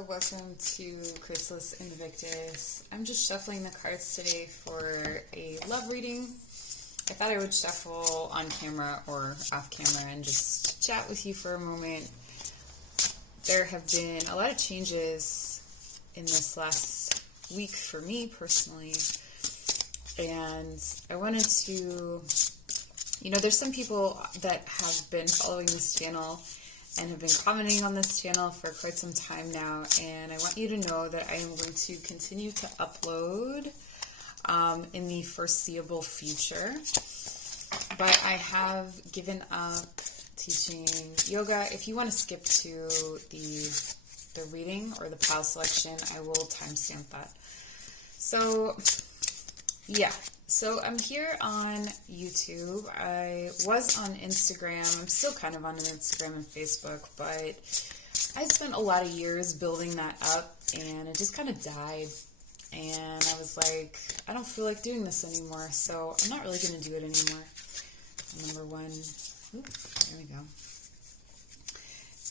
welcome to Chrysalis Invictus. I'm just shuffling the cards today for a love reading. I thought I would shuffle on camera or off camera and just chat with you for a moment. There have been a lot of changes in this last week for me personally, and I wanted to, there's some people that have been following this channel and have been commenting on this channel for quite some time now, and I want you to know that I am going to continue to upload in the foreseeable future, but I have given up teaching yoga. If you want to skip to the reading or the pile selection, I will timestamp that. So I'm here on YouTube. I was on Instagram. I'm still kind of on Instagram and Facebook, but I spent a lot of years building that up, and it just kind of died. And I was like, I don't feel like doing this anymore, so I'm not really going to do it anymore. Number one. Oop, there we go.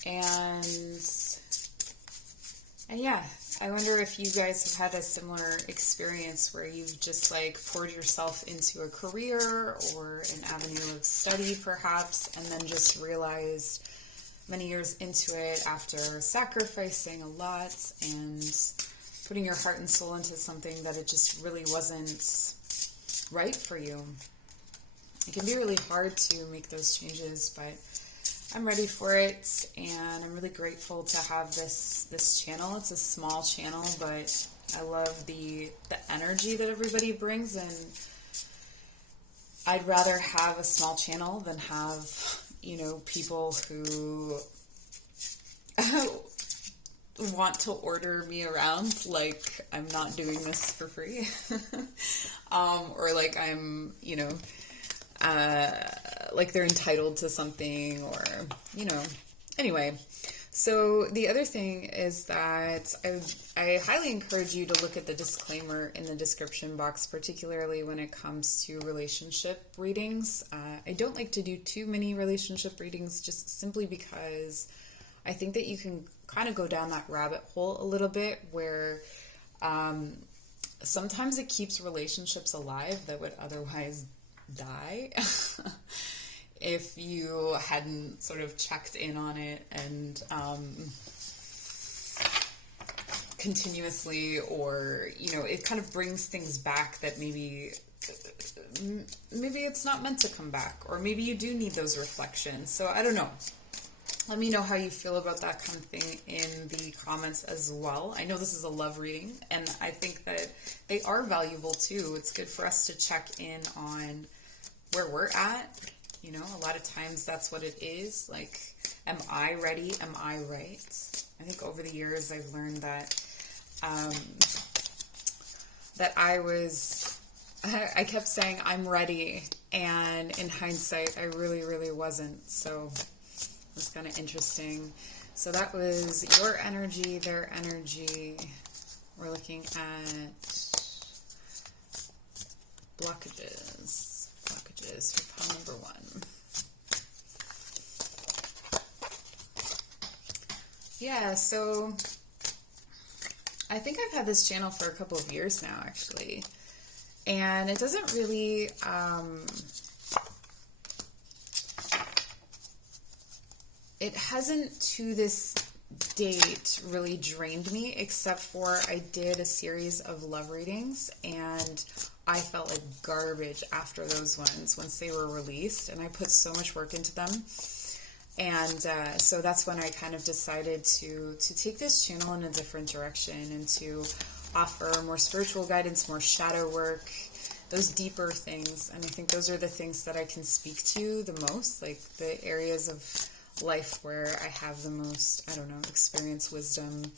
And yeah, I wonder if you guys have had a similar experience where you've just like poured yourself into a career or an avenue of study perhaps, and then just realized many years into it, after sacrificing a lot and putting your heart and soul into something, that it just really wasn't right for you. It can be really hard to make those changes, but I'm ready for it, and I'm really grateful to have this channel. It's a small channel, but I love the energy that everybody brings, and I'd rather have a small channel than have, people who want to order me around like I'm not doing this for free. Or like I'm, like they're entitled to something, or, anyway. So the other thing is that I highly encourage you to look at the disclaimer in the description box, particularly when it comes to relationship readings. I don't like to do too many relationship readings just simply because I think that you can kind of go down that rabbit hole a little bit where sometimes it keeps relationships alive that would otherwise die if you hadn't sort of checked in on it and continuously, or it kind of brings things back that maybe it's not meant to come back, or maybe you do need those reflections. So I don't know. Let me know how you feel about that kind of thing in the comments as well. I know this is a love reading, and I think that they are valuable too. It's good for us to check in on where we're at. A lot of times that's what it is. Like, am I ready? Am I right? I think over the years I've learned that I kept saying I'm ready, and in hindsight I really, really wasn't. So it's kind of interesting. So that was your energy, their energy. We're looking at blockages for pile number one. Yeah, so I think I've had this channel for a couple of years now, actually, and it doesn't really it hasn't to this date really drained me, except for I did a series of love readings, and I felt like garbage after those ones once they were released, and I put so much work into them. And so that's when I kind of decided to take this channel in a different direction and to offer more spiritual guidance, more shadow work, those deeper things. And I think those are the things that I can speak to the most, like the areas of life where I have the most, experience, wisdom,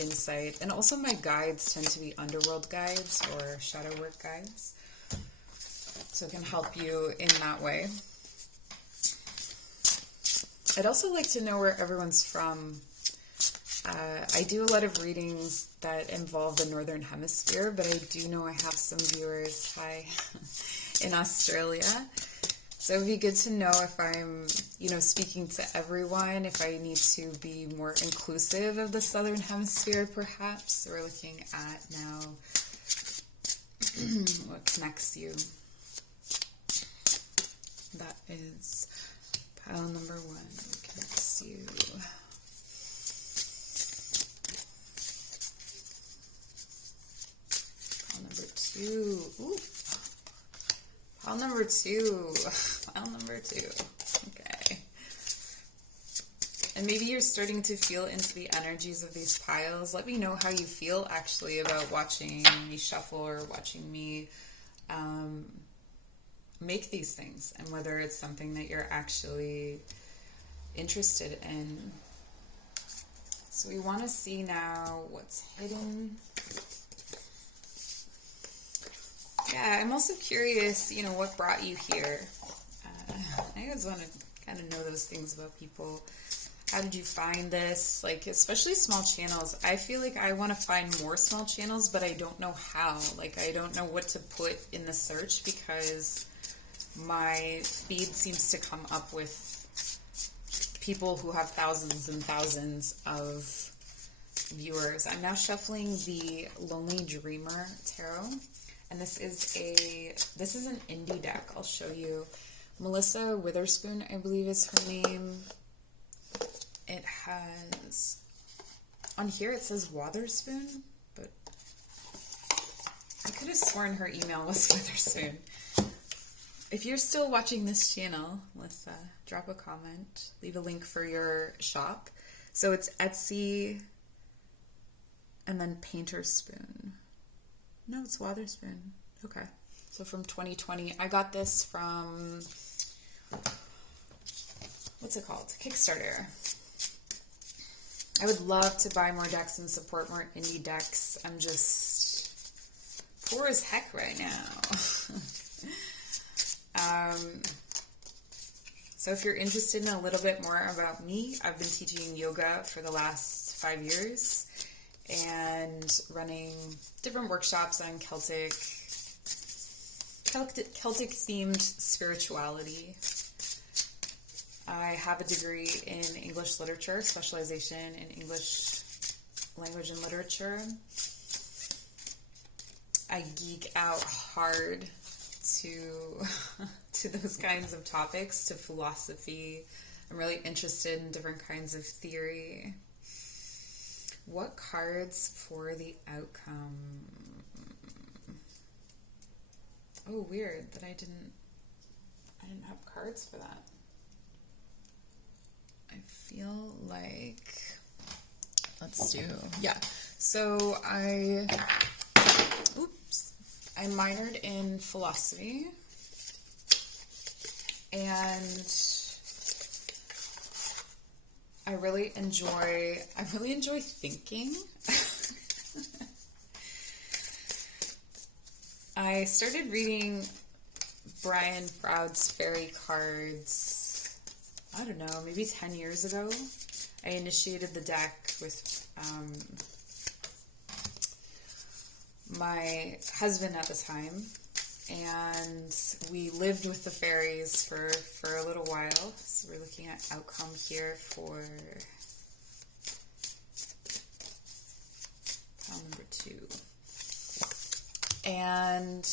insight. And also my guides tend to be underworld guides or shadow work guides. So it can help you in that way. I'd also like to know where everyone's from. I do a lot of readings that involve the Northern Hemisphere, but I do know I have some viewers, in Australia. So it'd be good to know if I'm, speaking to everyone, if I need to be more inclusive of the Southern Hemisphere, perhaps. We're looking at now what connects you. That is pile number 1, what connects you. Pile number 2. Ooh. Pile number 2. Pile number 2. Okay. And maybe you're starting to feel into the energies of these piles. Let me know how you feel actually about watching me shuffle or watching me make these things, and whether it's something that you're actually interested in. So we want to see now what's hidden. Yeah, I'm also curious, what brought you here? I always want to kind of know those things about people. How did you find this? Like, especially small channels. I feel like I want to find more small channels, but I don't know how. Like, I don't know what to put in the search because my feed seems to come up with people who have thousands and thousands of viewers. I'm now shuffling the Lonely Dreamer Tarot. And this is an indie deck. I'll show you. Melissa Witherspoon, I believe is her name. It has, on here it says Wotherspoon, but I could have sworn her email was Witherspoon. If you're still watching this channel, Melissa, drop a comment, leave a link for your shop. So it's Etsy and then Painter Spoon. No, it's Wotherspoon. Okay. So from 2020. I got this from, what's it called? Kickstarter. I would love to buy more decks and support more indie decks. I'm just poor as heck right now. So if you're interested in a little bit more about me, I've been teaching yoga for the last 5 years and running different workshops on Celtic themed spirituality. I have a degree in English literature, specialization in English language and literature. I geek out hard to those kinds of topics, to philosophy. I'm really interested in different kinds of theory. What cards for the outcome? Oh, weird that I didn't have cards for that. I feel like, let's do, yeah. So I minored in philosophy, and I really enjoy thinking. I started reading Brian Froud's fairy cards, I don't know, maybe 10 years ago. I initiated the deck with my husband at the time, and we lived with the fairies for a little while. So we're looking at outcome here for pile number 2. And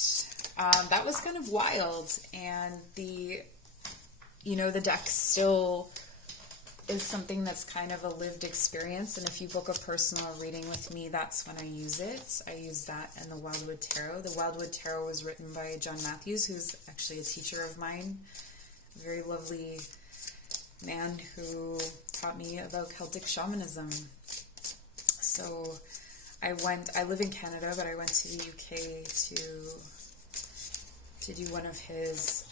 that was kind of wild, and the deck still is something that's kind of a lived experience, and if you book a personal reading with me, that's when I use it. I use that and the Wildwood Tarot. The Wildwood Tarot was written by John Matthews, who's actually a teacher of mine, a very lovely man who taught me about Celtic shamanism. So I live in Canada, but I went to the UK to do one of his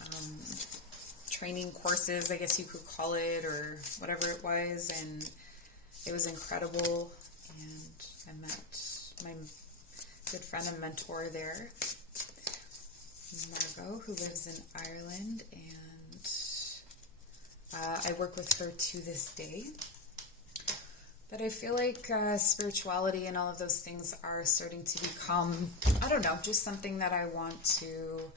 training courses, I guess you could call it, or whatever it was, and it was incredible. And I met my good friend and mentor there, Margot, who lives in Ireland, and I work with her to this day. But I feel like spirituality and all of those things are starting to become, I don't know, just something that I want to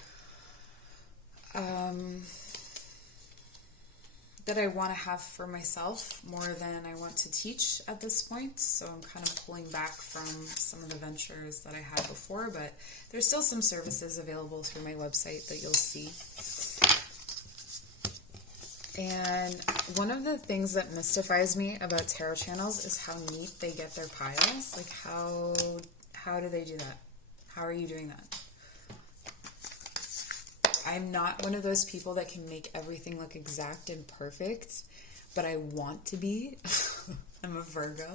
that I want to have for myself more than I want to teach at this point. So I'm kind of pulling back from some of the ventures that I had before, but there's still some services available through my website that you'll see. And one of the things that mystifies me about tarot channels is how neat they get their piles. Like how do they do that? How are you doing that? I'm not one of those people that can make everything look exact and perfect, but I want to be. I'm a Virgo.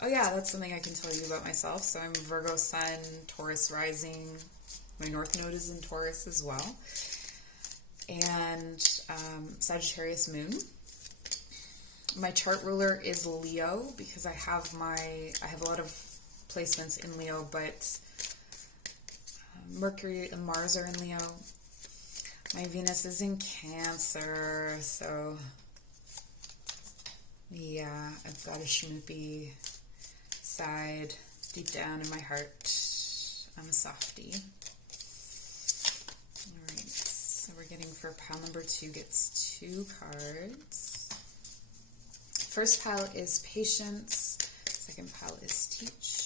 Oh yeah, that's something I can tell you about myself. So I'm Virgo Sun, Taurus Rising. My North Node is in Taurus as well. And Sagittarius Moon. My chart ruler is Leo because I have a lot of placements in Leo, but Mercury and Mars are in Leo. My Venus is in Cancer, so yeah, I've got a schmoopy side deep down in my heart. I'm a softie. Alright, so we're getting for pile number 2 gets 2 cards. First pile is patience, second pile is teach.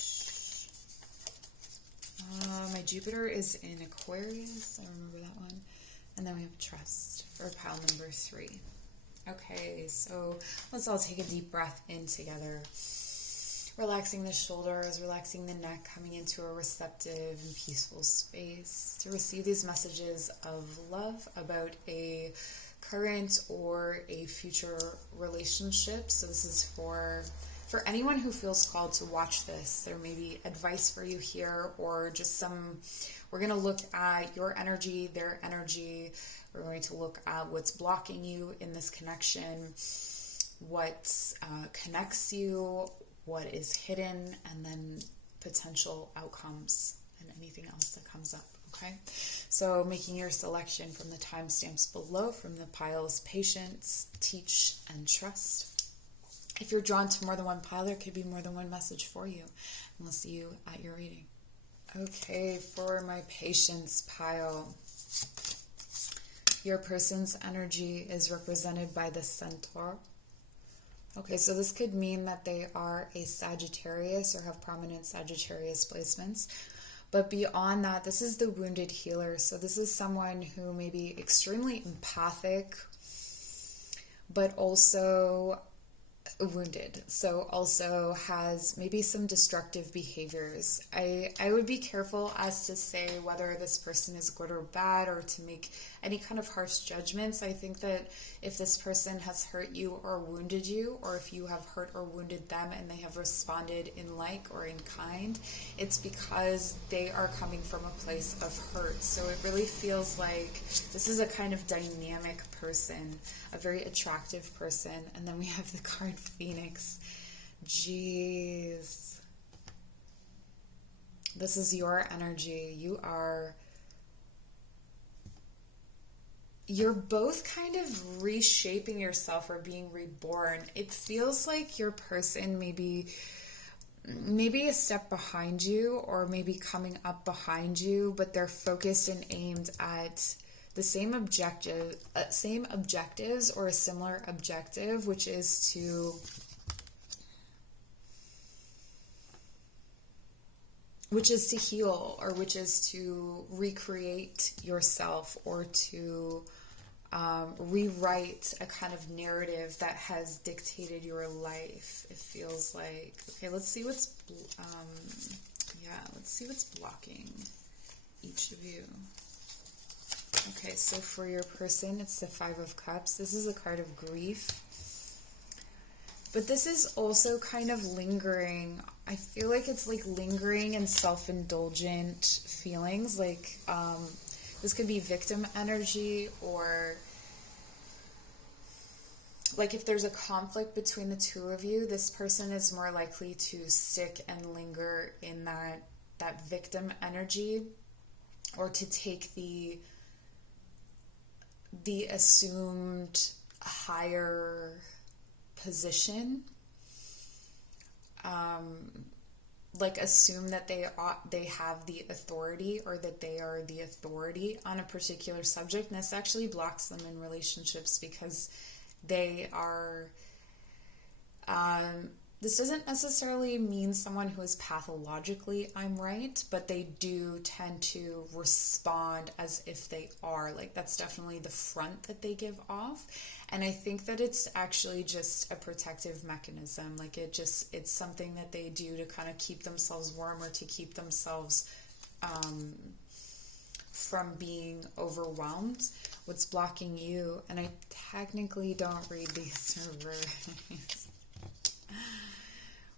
My Jupiter is in Aquarius, I remember that one. And then we have trust for pile number 3. Okay, so let's all take a deep breath in together. Relaxing the shoulders, relaxing the neck, coming into a receptive and peaceful space to receive these messages of love about a current or a future relationship. So this is for anyone who feels called to watch this. There may be advice for you here, or just we're going to look at your energy, their energy. We're going to look at what's blocking you in this connection, what connects you, what is hidden, and then potential outcomes and anything else that comes up. Okay, so making your selection from the timestamps below from the piles patience, teach, and trust. If you're drawn to more than one pile, there could be more than one message for you. And we'll see you at your reading. Okay, for my patience pile, your person's energy is represented by the centaur. Okay, so this could mean that they are a Sagittarius or have prominent Sagittarius placements. But beyond that, this is the wounded healer. So this is someone who may be extremely empathic, but also wounded. So also has maybe some destructive behaviors. I would be careful as to say whether this person is good or bad, or to make any kind of harsh judgments. I think that if this person has hurt you or wounded you, or if you have hurt or wounded them and they have responded in like or in kind, it's because they are coming from a place of hurt. So it really feels like this is a kind of dynamic person, a very attractive person. And then we have the card Phoenix. Jeez. This is your energy. You're both kind of reshaping yourself or being reborn. It feels like your person maybe a step behind you, or maybe coming up behind you, but they're focused and aimed at the same objectives or a similar objective, which is to heal, or which is to recreate yourself, or to rewrite a kind of narrative that has dictated your life. It feels like. Okay, let's see what's blocking each of you. Okay, so for your person, it's the 5 of Cups. This is a card of grief. But this is also kind of lingering. I feel like it's like lingering and self-indulgent feelings. Like this could be victim energy, or like if there's a conflict between the two of you, this person is more likely to stick and linger in that victim energy, or to take the assumed higher position, like assume that they have the authority, or that they are the authority on a particular subject. And this actually blocks them in relationships, because They are, this doesn't necessarily mean someone who is pathologically I'm right, but they do tend to respond as if they are. Like, that's definitely the front that they give off. And I think that it's actually just a protective mechanism. Like, it's something that they do to kind of keep themselves warm, or to keep themselves from being overwhelmed. What's blocking you, and I technically don't read these reverse.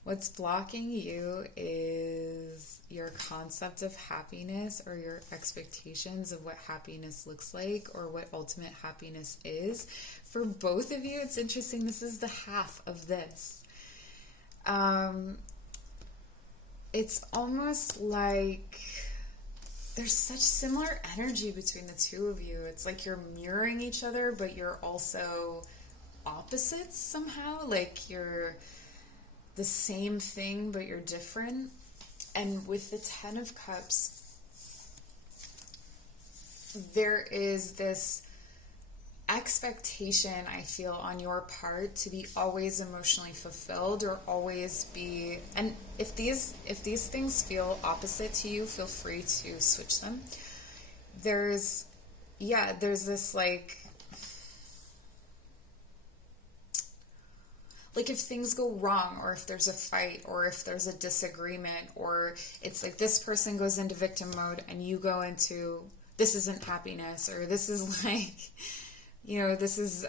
What's blocking you is your concept of happiness, or your expectations of what happiness looks like, or what ultimate happiness is. For both of you, it's interesting. This is the half of this. It's almost like there's such similar energy between the two of you. It's like you're mirroring each other, but you're also opposites somehow. Like, you're the same thing, but you're different. And with the Ten of Cups, there is this expectation, I feel, on your part to be always emotionally fulfilled, or always be, and if these things feel opposite to you, feel free to switch them. There's this like if things go wrong, or if there's a fight, or if there's a disagreement, or it's like this person goes into victim mode and you go into, this isn't happiness, or this is like, this is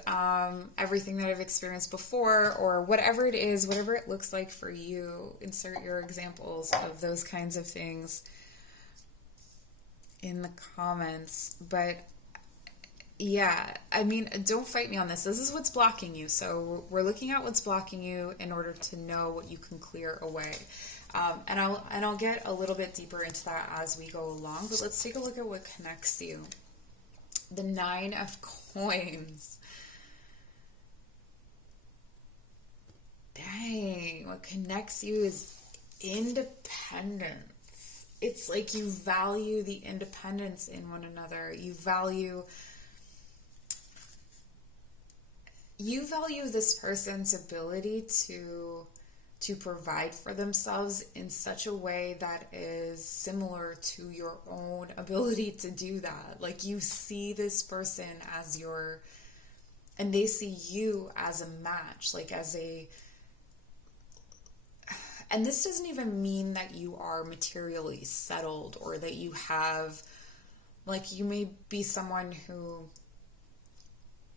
everything that I've experienced before, or whatever it is, whatever it looks like for you. Insert your examples of those kinds of things in the comments. But yeah, I mean, don't fight me on this. This is what's blocking you. So we're looking at what's blocking you in order to know what you can clear away. And I'll get a little bit deeper into that as we go along. But let's take a look at what connects you. The Nine of Coins. Dang, what connects you is independence. It's like you value the independence in one another. You value this person's ability to provide for themselves in such a way that is similar to your own ability to do that. Like, you see this person as and they see you as a match, like as and this doesn't even mean that you are materially settled, or that you have, like, you may be someone who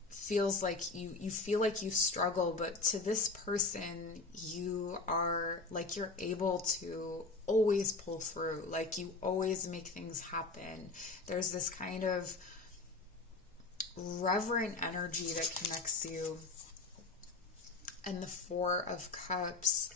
feels like you feel like you struggle, but to this person you are like, you're able to always pull through, like you always make things happen. There's this kind of reverent energy that connects you. And the Four of Cups,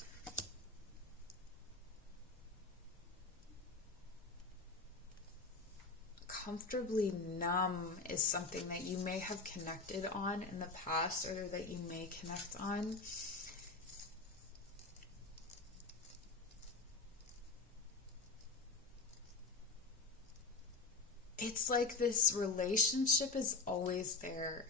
comfortably numb is something that you may have connected on in the past, or that you may connect on. It's like this relationship is always there.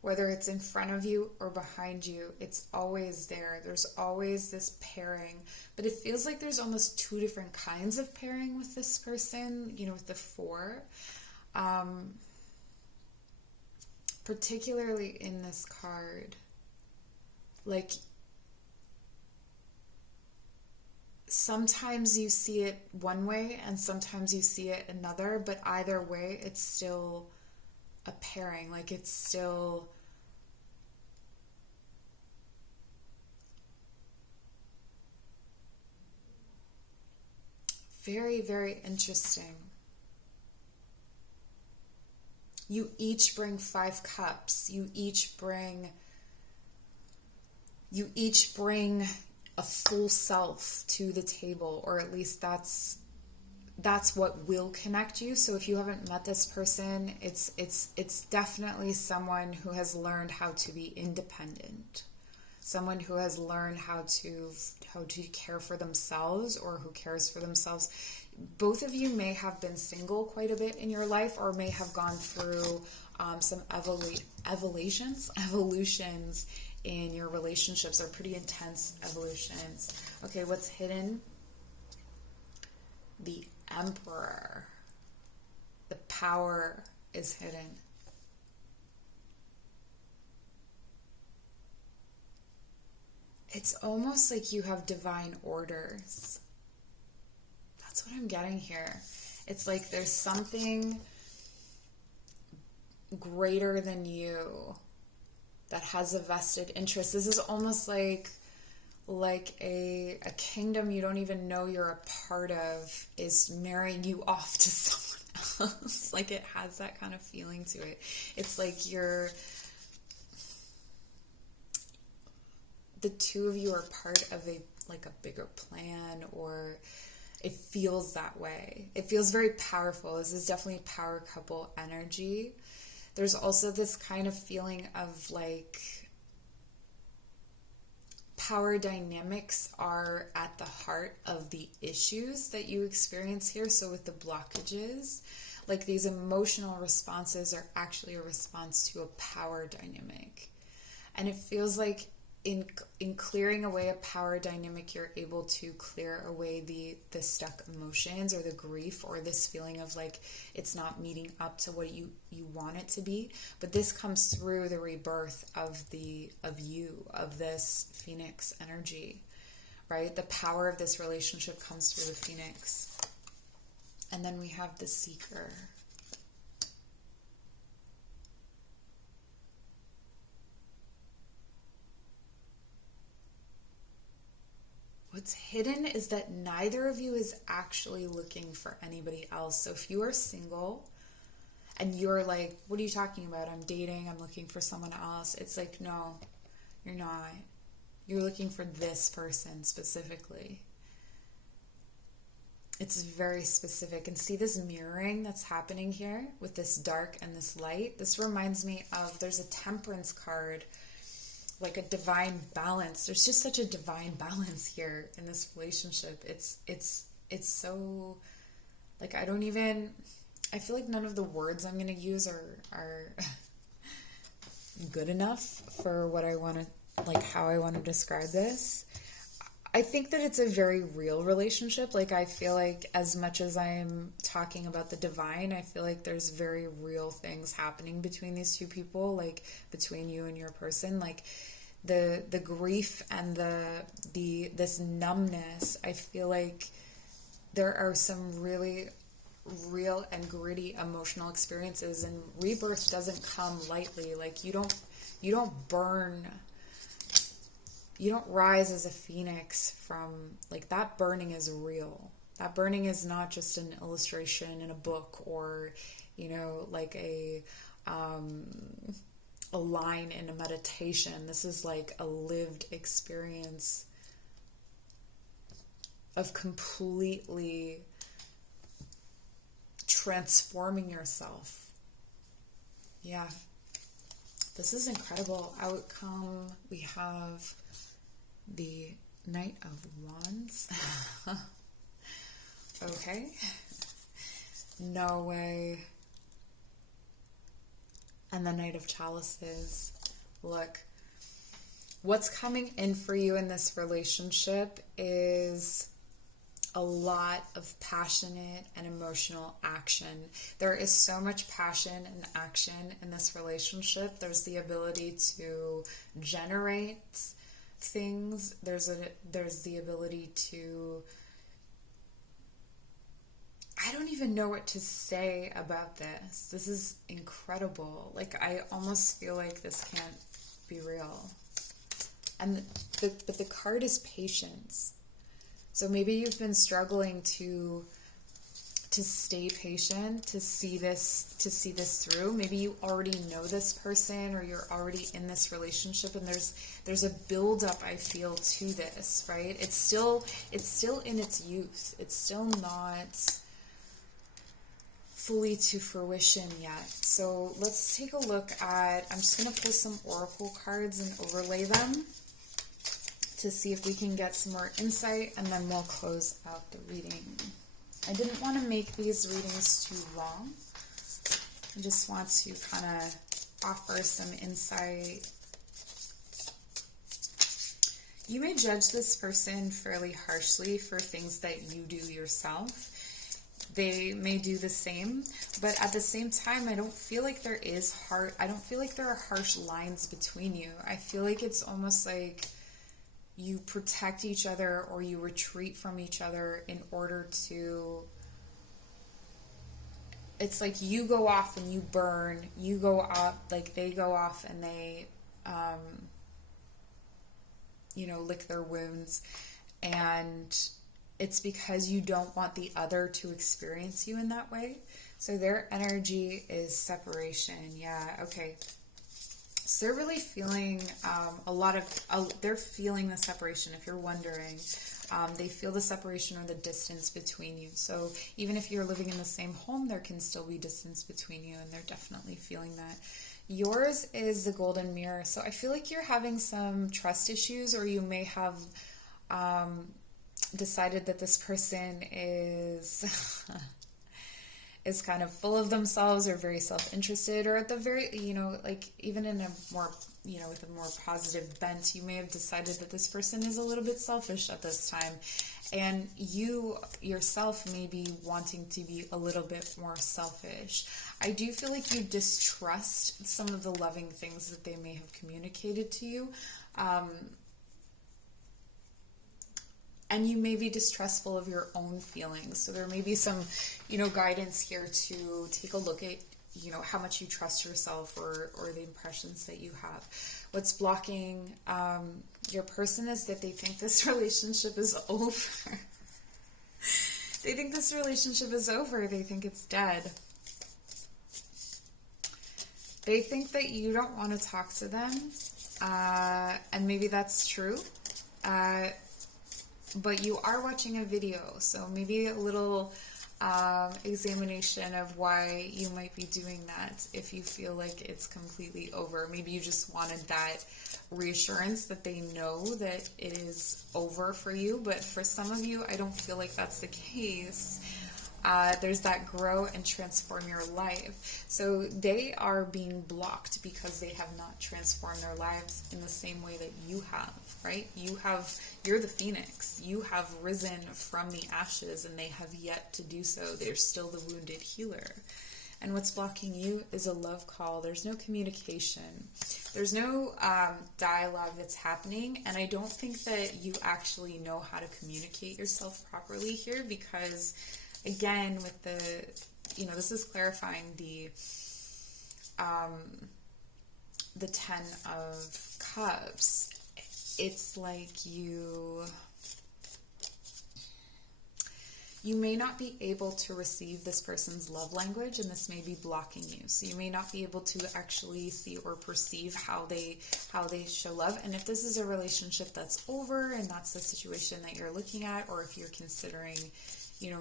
Whether it's in front of you or behind you, it's always there. There's always this pairing. But it feels like there's almost two different kinds of pairing with this person, with the Four. Particularly in this card. Like, sometimes you see it one way and sometimes you see it another, but either way, it's still a pairing. Like, it's still very, very interesting. You each bring 5 cups. You each bring a full self to the table, or at least that's what will connect you. So if you haven't met this person, it's definitely someone who has learned how to be independent, someone who has learned how to care for themselves, or who cares for themselves. Both of you may have been single quite a bit in your life, or may have gone through some evolutions in your relationships, are pretty intense evolutions. Okay, what's hidden? The Emperor. The power is hidden. It's almost like you have divine orders. That's what I'm getting here. It's like there's something greater than you that has a vested interest. This is almost like a kingdom you don't even know you're a part of is marrying you off to someone else. Like, it has that kind of feeling to it. It's like the two of you are part of a bigger plan, or it feels that way. It feels very powerful. This is definitely power couple energy. There's also this kind of feeling of like power dynamics are at the heart of the issues that you experience here. So with the blockages, like these emotional responses are actually a response to a power dynamic. And it feels like in clearing away a power dynamic, you're able to clear away the stuck emotions or the grief or this feeling of like it's not meeting up to what you want it to be. But this comes through the rebirth of this Phoenix energy, right? The power of this relationship comes through the Phoenix. And then we have the Seeker. What's hidden is that neither of you is actually looking for anybody else. So if you are single and you're like, what are you talking about? I'm dating, I'm looking for someone else. It's like, no, you're not. You're looking for this person specifically. It's very specific. And see this mirroring that's happening here with this dark and this light? This reminds me of, there's a Temperance card, like a divine balance. There's just such a divine balance here in this relationship. It's so, like, I feel like none of the words I'm going to use are good enough for what I want to, like, how I want to describe this. I think that it's a very real relationship. Like, I feel like as much as I'm talking about the divine, I feel like there's very real things happening between these two people, like between you and your person. Like the grief and this numbness, I feel like there are some really real and gritty emotional experiences, and rebirth doesn't come lightly. Like, you don't burn. You don't rise as a phoenix from, like, that burning is real. That burning is not just an illustration in a book or, like a line in a meditation. This is like a lived experience of completely transforming yourself. Yeah. This is incredible. Outcome, we have the Knight of Wands. Okay. No way. And the Knight of Chalices. Look, what's coming in for you in this relationship is a lot of passionate and emotional action. There is so much passion and action in this relationship. There's the ability to generate things. There's the ability to, I don't even know what to say about this. This is incredible. Like, I almost feel like this can't be real. And but the card is patience. So maybe you've been struggling to stay patient, to see this through. Maybe you already know this person, or you're already in this relationship, and there's a buildup, I feel, to this, right? It's still in its youth. It's still not fully to fruition yet. So let's take a look at, I'm just going to pull some oracle cards and overlay them to see if we can get some more insight, and then we'll close out the reading. I didn't want to make these readings too long. I just want to kind of offer some insight. You may judge this person fairly harshly for things that you do yourself. They may do the same, but at the same time, I don't feel like there are harsh lines between you. I feel like it's almost like you protect each other or you retreat from each other in order to... It's like you go off and you burn, you go off, like they go off and they, lick their wounds. And it's because you don't want the other to experience you in that way. So their energy is separation. Yeah, okay. So they're really feeling they're feeling the separation, if you're wondering. They feel the separation or the distance between you. So even if you're living in the same home, there can still be distance between you, and they're definitely feeling that. Yours is the golden mirror. So I feel like you're having some trust issues, or you may have decided that this person is is kind of full of themselves or very self-interested, or at the very, even in a more, with a more positive bent, you may have decided that this person is a little bit selfish at this time. And you yourself may be wanting to be a little bit more selfish. I do feel like you distrust some of the loving things that they may have communicated to you. And you may be distrustful of your own feelings. So there may be some, guidance here to take a look at, how much you trust yourself or the impressions that you have. What's blocking your person is that they think this relationship is over. They think this relationship is over. They think it's dead. They think that you don't want to talk to them. And maybe that's true. But you are watching a video, so maybe a little examination of why you might be doing that if you feel like it's completely over. Maybe you just wanted that reassurance that they know that it is over for you, but for some of you, I don't feel like that's the case. There's that grow and transform your life. So they are being blocked because they have not transformed their lives in the same way that you have, right? You're the phoenix. You have risen from the ashes and they have yet to do so. They're still the wounded healer. And what's blocking you is a love call. There's no communication. There's no dialogue that's happening. And I don't think that you actually know how to communicate yourself properly here because... Again, with this is clarifying the 10 of Cups. It's like you may not be able to receive this person's love language, and this may be blocking you. So you may not be able to actually see or perceive how they show love. And if this is a relationship that's over and that's the situation that you're looking at, or if you're considering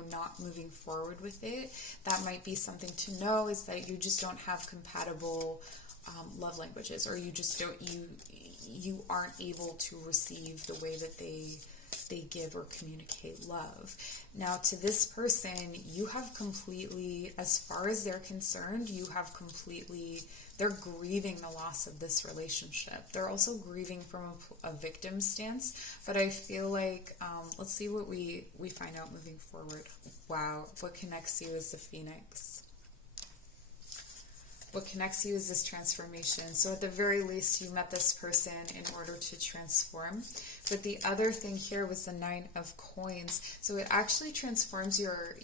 not moving forward with it, that might be something to know, is that you just don't have compatible love languages, or you just don't, you aren't able to receive the way that they give or communicate love. Now, to this person, you have completely, as far as they're concerned, they're grieving the loss of this relationship. They're also grieving from a victim stance, but I feel like, let's see what we find out moving forward. Wow, what connects you is the Phoenix. What connects you is this transformation. So at the very least, you met this person in order to transform. But the other thing here was the 9 of Coins. So it actually transforms your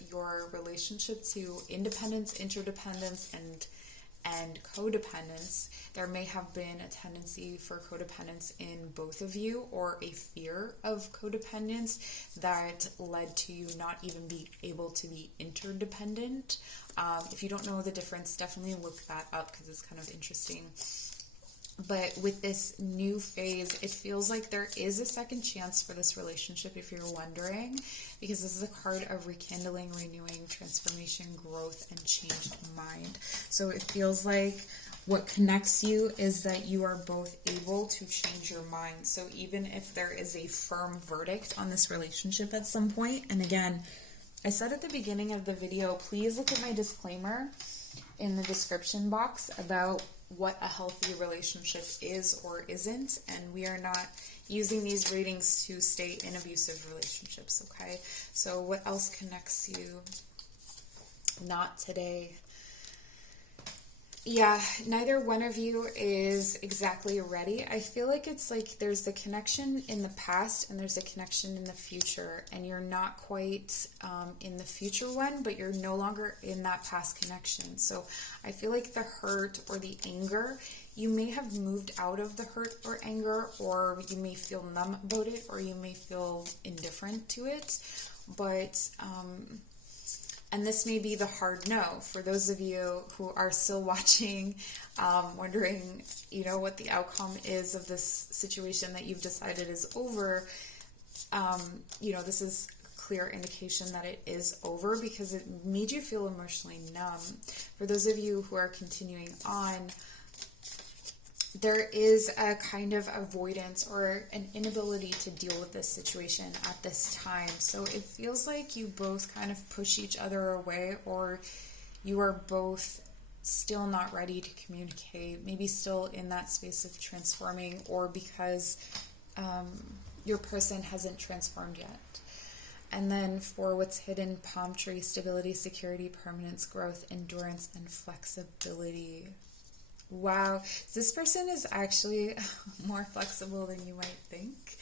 relationship to independence, interdependence, and codependence. There may have been a tendency for codependence in both of you, or a fear of codependence that led to you not even be able to be interdependent. If you don't know the difference, definitely look that up because it's kind of interesting. But with this new phase, it feels like there is a second chance for this relationship, if you're wondering, because this is a card of rekindling, renewing, transformation, growth, and changed mind. So it feels like what connects you is that you are both able to change your mind. So even if there is a firm verdict on this relationship at some point, and again, I said at the beginning of the video, please look at my disclaimer. in the description box about what a healthy relationship is or isn't, and we are not using these readings to stay in abusive relationships, okay? So what else connects you? Not today. Yeah, neither one of you is exactly ready. I feel like it's like there's the connection in the past and there's a connection in the future, and you're not quite in the future one, but you're no longer in that past connection. So I feel like the hurt or the anger, you may have moved out of the hurt or anger, or you may feel numb about it, or you may feel indifferent to it, but and this may be the hard no for those of you who are still watching, wondering, what the outcome is of this situation that you've decided is over. This is a clear indication that it is over because it made you feel emotionally numb. For those of you who are continuing on, there is a kind of avoidance or an inability to deal with this situation at this time. So it feels like you both kind of push each other away, or you are both still not ready to communicate, maybe still in that space of transforming, or because your person hasn't transformed yet. And then for what's hidden, palm tree, stability, security, permanence, growth, endurance, and flexibility. Wow, this person is actually more flexible than you might think.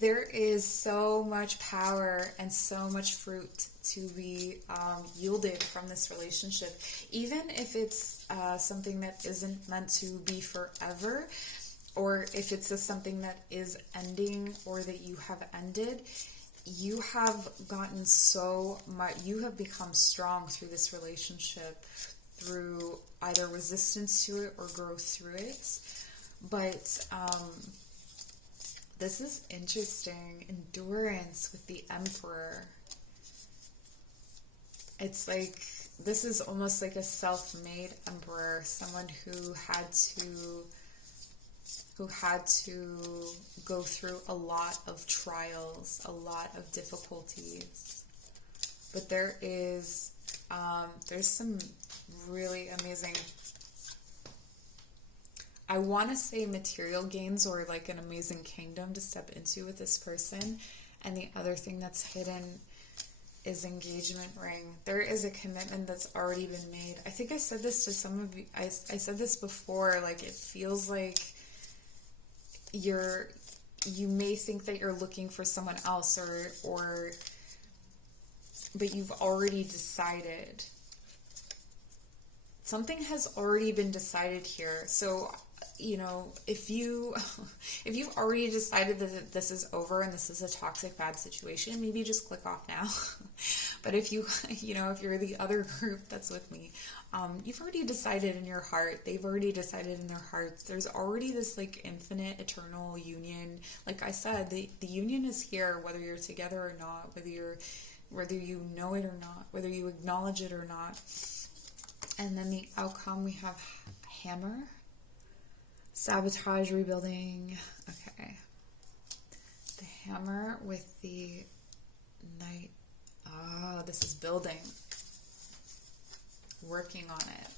There is so much power and so much fruit to be yielded from this relationship, even if it's something that isn't meant to be forever, or if it's something that is ending or that you have ended. You have gotten so much, you have become strong through this relationship, through either resistance to it or growth through it. But this is interesting. Endurance with the Emperor. It's like, this is almost like a self-made emperor, someone who had to go through a lot of trials, a lot of difficulties. But there's some really amazing, I want to say material gains, or like an amazing kingdom to step into with this person. And the other thing that's hidden is engagement ring. There is a commitment that's already been made. I think I said this to some of you, I said this before, like it feels like you may think that you're looking for someone else, but you've already decided. Something has already been decided here. So, if you've already decided that this is over and this is a toxic, bad situation, maybe just click off now. But if if you're the other group that's with me, you've already decided in your heart. They've already decided in their hearts. There's already this like infinite, eternal union. Like I said, the union is here, whether you're together or not, whether you know it or not, whether you acknowledge it or not. And then the outcome, we have hammer, sabotage, rebuilding. Okay. The hammer with the knight. Oh, this is building. Working on it.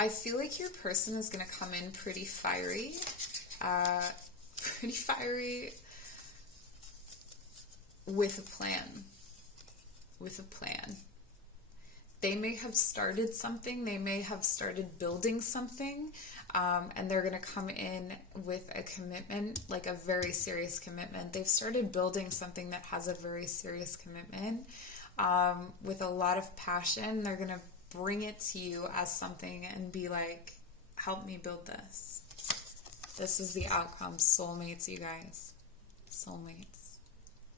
I feel like your person is going to come in pretty fiery. With a plan. They may have started something, they may have started building something, and they're going to come in with a commitment, like a very serious commitment. They've started building something that has a very serious commitment, with a lot of passion. They're going to bring it to you as something and be like, help me build this. This is the outcome. Soulmates, you guys. Soulmates.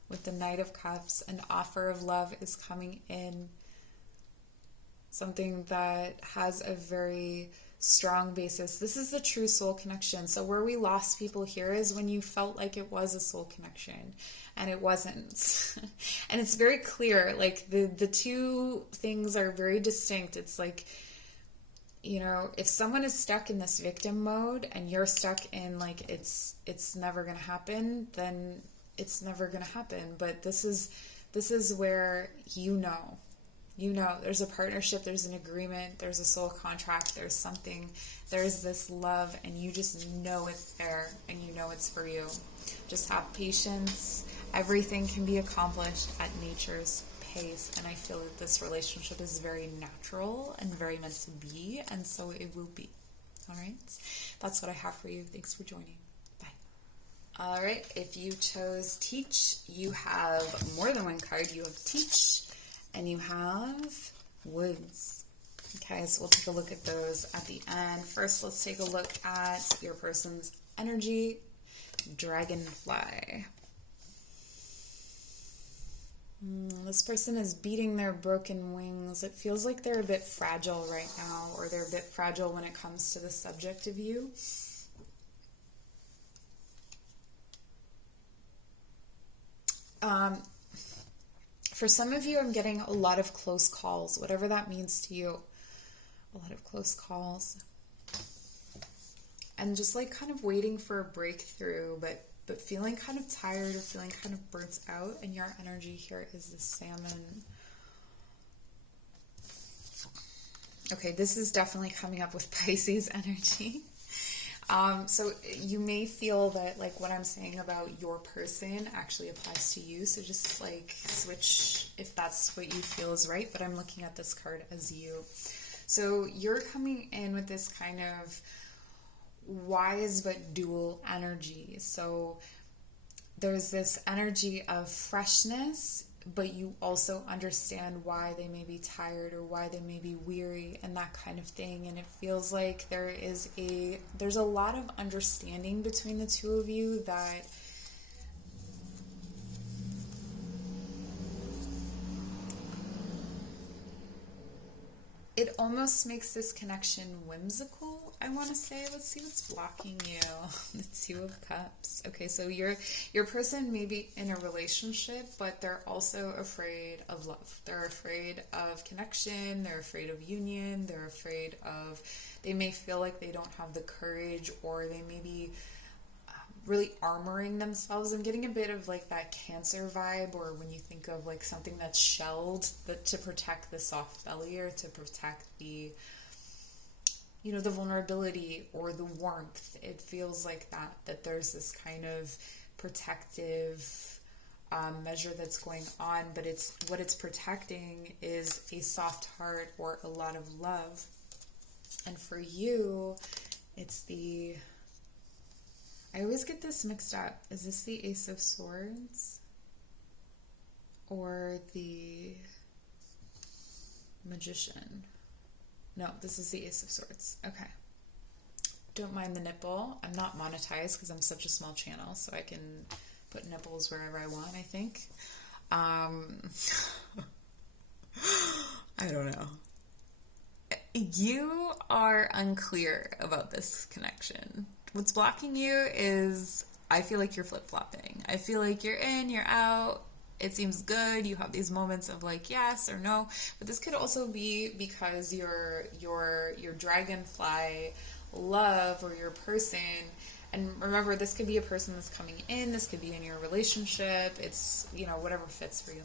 With the Knight of Cups, an offer of love is coming in. Something that has a very strong basis. This is the true soul connection. So where we lost people here is when you felt like it was a soul connection and it wasn't. And it's very clear, like the two things are very distinct. It's like, if someone is stuck in this victim mode and you're stuck in like it's never going to happen, then it's never going to happen. But this is where You know, there's a partnership, there's an agreement, there's a soul contract, there's something, there's this love, and you just know it's there, and you know it's for you. Just have patience. Everything can be accomplished at nature's pace, and I feel that this relationship is very natural and very meant to be, and so it will be. All right? That's what I have for you. Thanks for joining. Bye. All right. If you chose teach, you have more than one card. You have teach, and you have woods. Okay, so we'll take a look at those at the end. First, let's take a look at your person's energy, dragonfly. This person is beating their broken wings. It feels like they're a bit fragile right now, or they're a bit fragile when it comes to the subject of you. For some of you, I'm getting a lot of close calls, whatever that means to you. A lot of close calls. And just like kind of waiting for a breakthrough, but feeling kind of tired or feeling kind of burnt out. And your energy here is the salmon. Okay, this is definitely coming up with Pisces energy. So you may feel that like what I'm saying about your person actually applies to you. So just like switch if that's what you feel is right. But I'm looking at this card as you. So you're coming in with this kind of wise but dual energy. So there's this energy of freshness, but you also understand why they may be tired or why they may be weary and that kind of thing. And it feels like there's a lot of understanding between the two of you that it almost makes this connection whimsical, I want to say. Let's see what's blocking you. The Two of Cups. Okay, so your person may be in a relationship, but they're also afraid of love. They're afraid of connection. They're afraid of union. They're afraid of, they may feel like they don't have the courage, or they may be really armoring themselves. I'm getting a bit of like that Cancer vibe, or when you think of like something that's shelled, but to protect the soft belly, or to protect the, you know, the vulnerability or the warmth. It feels like that there's this kind of protective measure that's going on, but what it's protecting is a soft heart or a lot of love. And for you, it's I always get this mixed up. Is this the Ace of Swords or the Magician? No, this is the Ace of Swords. Okay. Don't mind the nipple. I'm not monetized because I'm such a small channel, so I can put nipples wherever I want, I think. I don't know. You are unclear about this connection. What's blocking you is, I feel like you're flip-flopping. I feel like you're in, you're out. It seems good. You have these moments of like yes or no. But this could also be because your dragonfly love, or your person, and remember, this could be a person that's coming in. This could be in your relationship. It's, you know, whatever fits for you.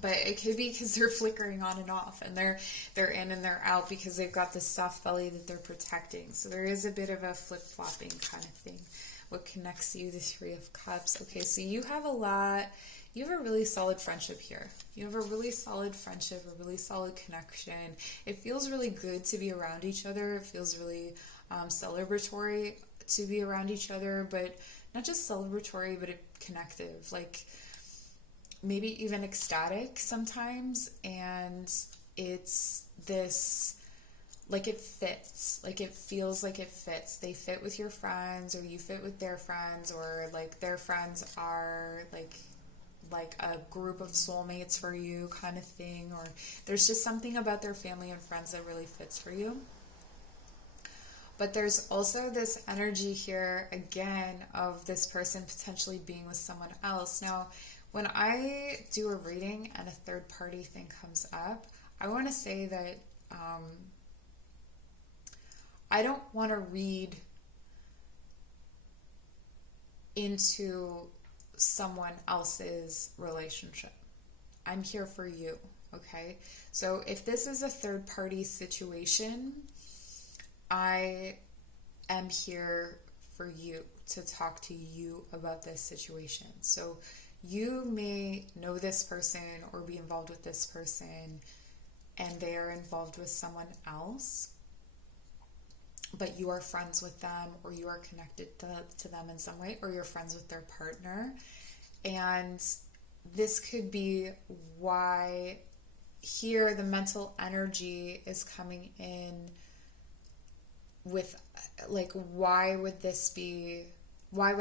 But it could be because they're flickering on and off, and they're in and they're out because they've got this soft belly that they're protecting. So there is a bit of a flip-flopping kind of thing. What connects you? The Three of Cups. Okay, so you have a really solid friendship here. You have a really solid friendship, a really solid connection. It feels really good to be around each other. It feels really celebratory to be around each other, but not just celebratory, but connective. Like, maybe even ecstatic sometimes, and it's this, like, it fits, like it feels like it fits. They fit with your friends, or you fit with their friends, or like their friends are like a group of soulmates for you kind of thing, or there's just something about their family and friends that really fits for you. But there's also this energy here again of this person potentially being with someone else. Now, when I do a reading and a third party thing comes up, I want to say that I don't want to read into someone else's relationship. I'm here for you. Okay? So if this is a third party situation, I am here for you to talk to you about this situation. So you may know this person or be involved with this person, and they are involved with someone else, but you are friends with them, or you are connected to them in some way, or you're friends with their partner. And this could be why here the mental energy is coming in with, like, why would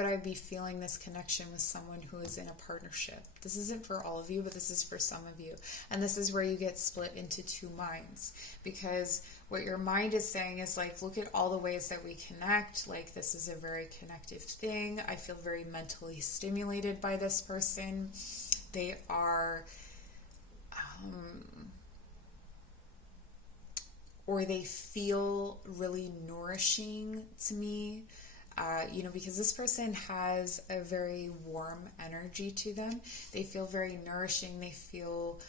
I be feeling this connection with someone who is in a partnership? This isn't for all of you, but this is for some of you. And this is where you get split into two minds. Because what your mind is saying is like, look at all the ways that we connect. Like, this is a very connective thing. I feel very mentally stimulated by this person. They are, or they feel really nourishing to me. Because this person has a very warm energy to them. They feel very nourishing. They feel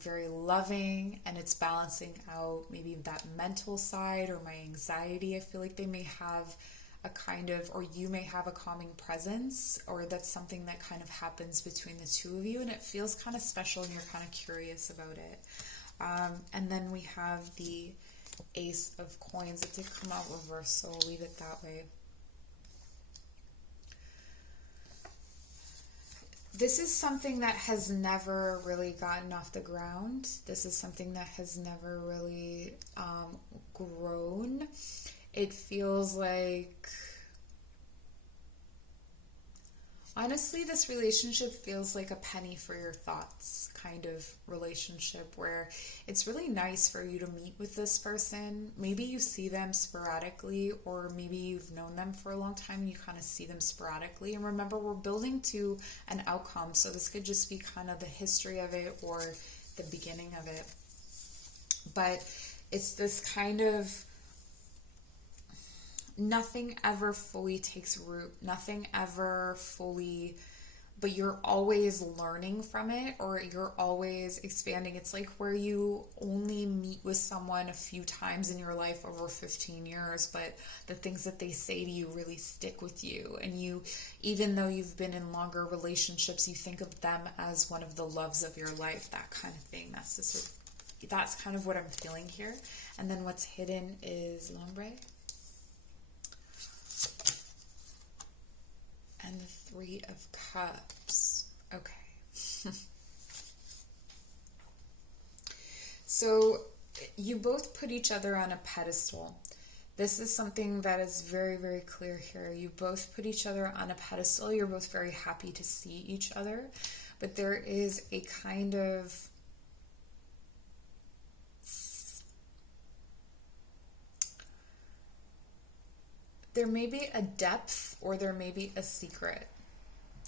very loving, and it's balancing out maybe that mental side or my anxiety. I feel like they may have a kind of, or you may have a calming presence, or that's something that kind of happens between the two of you, and it feels kind of special, and you're kind of curious about it. And then we have the Ace of Coins. It did come out reversed, so I'll leave it that way. This is something that has never really gotten off the ground. This is something that has never really grown. It feels like, honestly, this relationship feels like a penny for your thoughts kind of relationship, where it's really nice for you to meet with this person. Maybe you see them sporadically, or maybe you've known them for a long time and you kind of see them sporadically. And remember, we're building to an outcome, so this could just be kind of the history of it or the beginning of it. But it's this kind of, nothing ever fully takes root, nothing ever fully, but you're always learning from it, or you're always expanding. It's like where you only meet with someone a few times in your life over 15 years, but the things that they say to you really stick with you. And you, even though you've been in longer relationships, you think of them as one of the loves of your life, that kind of thing. That's kind of what I'm feeling here. And then what's hidden is l'ombre. And the Three of Cups. Okay. So you both put each other on a pedestal. This is something that is very, very clear here. You both put each other on a pedestal. You're both very happy to see each other. But there is a kind of, there may be a depth, or there may be a secret,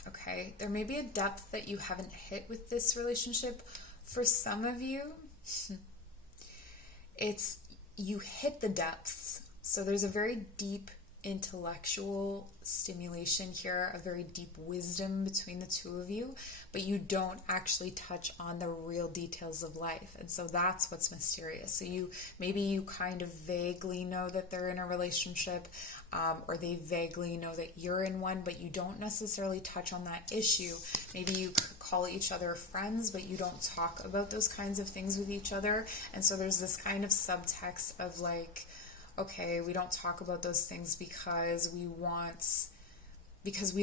okay? There may be a depth that you haven't hit with this relationship. For some of you, it's, you hit the depths. So there's a very deep intellectual stimulation here, a very deep wisdom between the two of you, but you don't actually touch on the real details of life. And so that's what's mysterious. So maybe you kind of vaguely know that they're in a relationship, or they vaguely know that you're in one, but you don't necessarily touch on that issue. Maybe you call each other friends, but you don't talk about those kinds of things with each other. And so there's this kind of subtext of like, okay, we don't talk about those things because we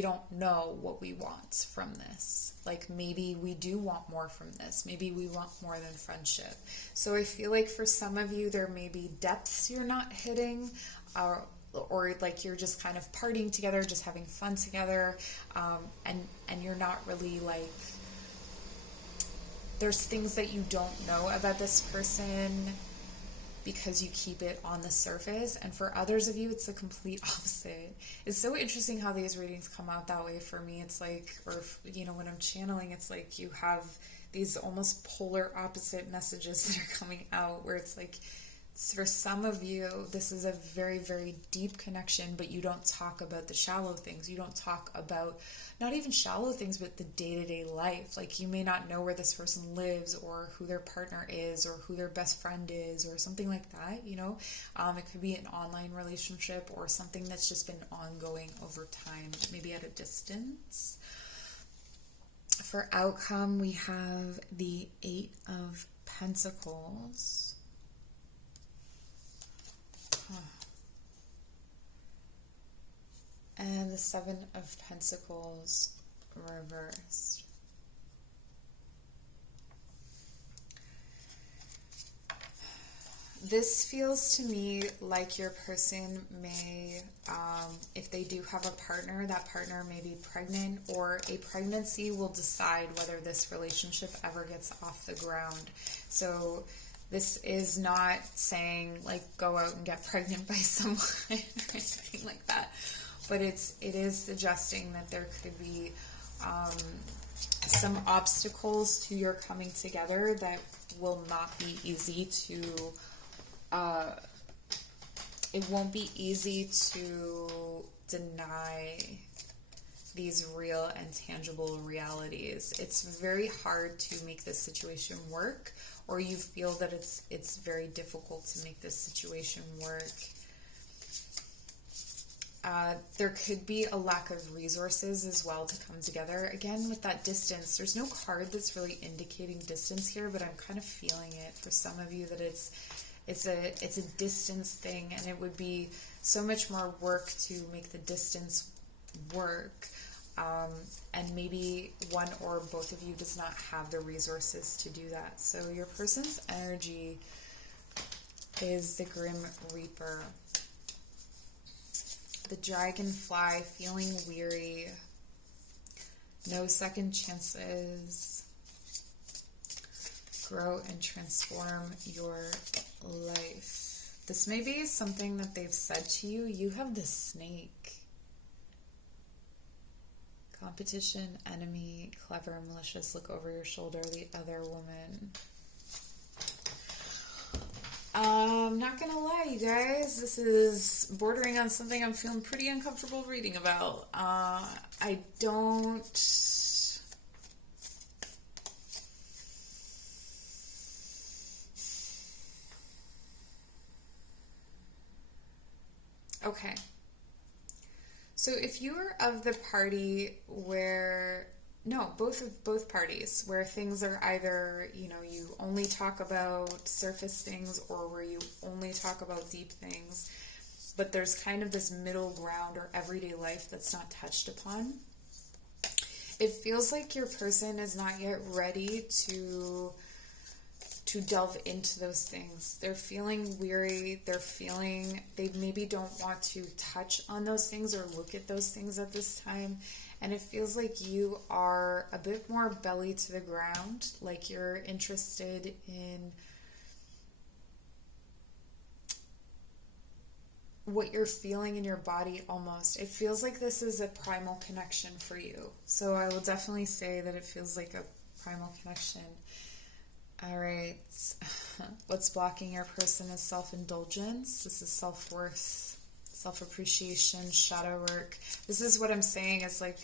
don't know what we want from this. Like, maybe we do want more from this. Maybe we want more than friendship. So I feel like for some of you, there may be depths you're not hitting, or like you're just kind of partying together, just having fun together, and you're not really like, there's things that you don't know about this person because you keep it on the surface. And for others of you, it's the complete opposite. It's so interesting how these readings come out that way for me. It's like, or when I'm channeling, it's like you have these almost polar opposite messages that are coming out, where it's like For some of you, this is a very, very deep connection, but you don't talk about the shallow things. You don't talk about not even shallow things, but the day-to-day life. Like, you may not know where this person lives or who their partner is or who their best friend is or something like that, you know. It could be an online relationship or something that's just been ongoing over time, maybe at a distance. For outcome, we have the 8 of Pentacles. And the 7 of Pentacles reversed. This feels to me like your person may, if they do have a partner, that partner may be pregnant, or a pregnancy will decide whether this relationship ever gets off the ground. So this is not saying, like, go out and get pregnant by someone or anything like that. But it is suggesting that there could be some obstacles to your coming together that will not be easy to, it won't be easy to deny these real and tangible realities. It's very hard to make this situation work, or you feel that it's very difficult to make this situation work. There could be a lack of resources as well to come together. Again, with that distance, there's no card that's really indicating distance here, but I'm kind of feeling it for some of you that it's a distance thing, and it would be so much more work to make the distance work. And maybe one or both of you does not have the resources to do that. So your person's energy is the Grim Reaper. The Dragonfly, feeling weary, no second chances, grow and transform your life. This may be something that they've said to you. You have the Snake. Competition, enemy, clever, malicious, look over your shoulder, the other woman. I'm not gonna lie, you guys, this is bordering on something I'm feeling pretty uncomfortable reading about. I don't... Okay. So if you're of the party where... No, both parties, where things are either, you know, you only talk about surface things, or where you only talk about deep things, but there's kind of this middle ground or everyday life that's not touched upon. It feels like your person is not yet ready to delve into those things. They're feeling weary, they maybe don't want to touch on those things or look at those things at this time. And it feels like you are a bit more belly to the ground, like you're interested in what you're feeling in your body almost. It feels like this is a primal connection for you. So I will definitely say that it feels like a primal connection. All right. What's blocking your person is self-indulgence. This is self-worth, self-appreciation, shadow work. This is what I'm saying is, like,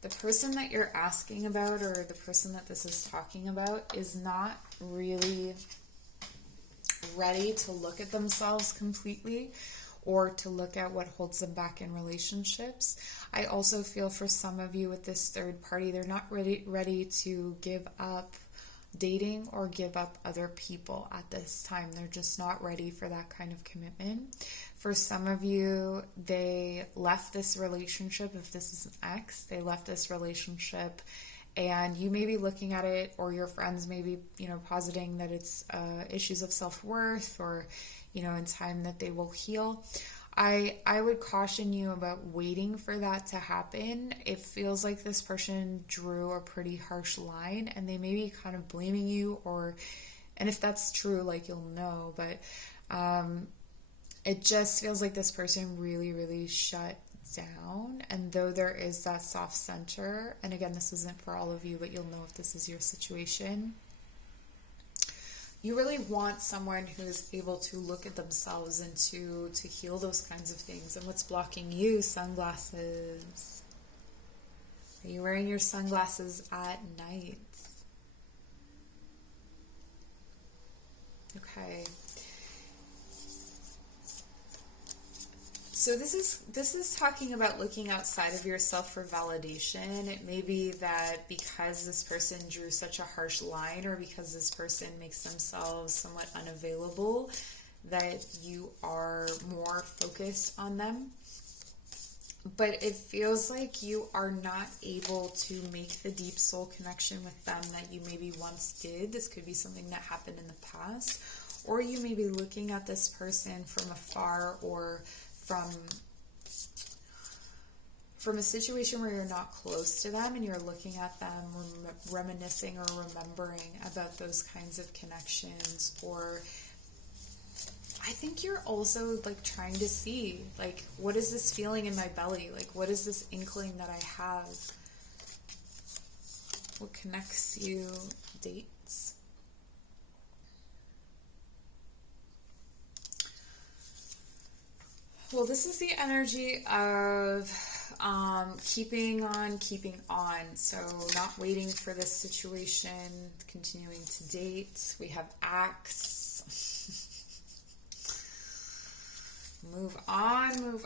the person that you're asking about, or the person that this is talking about, is not really ready to look at themselves completely, or to look at what holds them back in relationships. I also feel for some of you with this third party, they're not ready to give up dating or give up other people at this time. They're just not ready for that kind of commitment. For some of you, they left this relationship. If this is an ex, they left this relationship, and you may be looking at it, or your friends may be, you know, positing that it's issues of self-worth, or, you know, in time that they will heal. I would caution you about waiting for that to happen. It feels like this person drew a pretty harsh line, and they may be kind of blaming you, and if that's true, like, you'll know, but it just feels like this person really, really shut down. And though there is that soft center, and again, this isn't for all of you, but you'll know if this is your situation, you really want someone who is able to look at themselves and to heal those kinds of things. And what's blocking you? Sunglasses. Are you wearing your sunglasses at night? Okay. So this is talking about looking outside of yourself for validation. It may be that because this person drew such a harsh line, or because this person makes themselves somewhat unavailable, that you are more focused on them. But it feels like you are not able to make the deep soul connection with them that you maybe once did. This could be something that happened in the past. Or you may be looking at this person from afar, or from a situation where you're not close to them, and you're looking at them, reminiscing or remembering about those kinds of connections. Or I think you're also like trying to see, like, what is this feeling in my belly? Like, what is this inkling that I have? What connects you? Dates. Well, this is the energy of keeping on. So not waiting for this situation, continuing to date. We have Axe. Move on.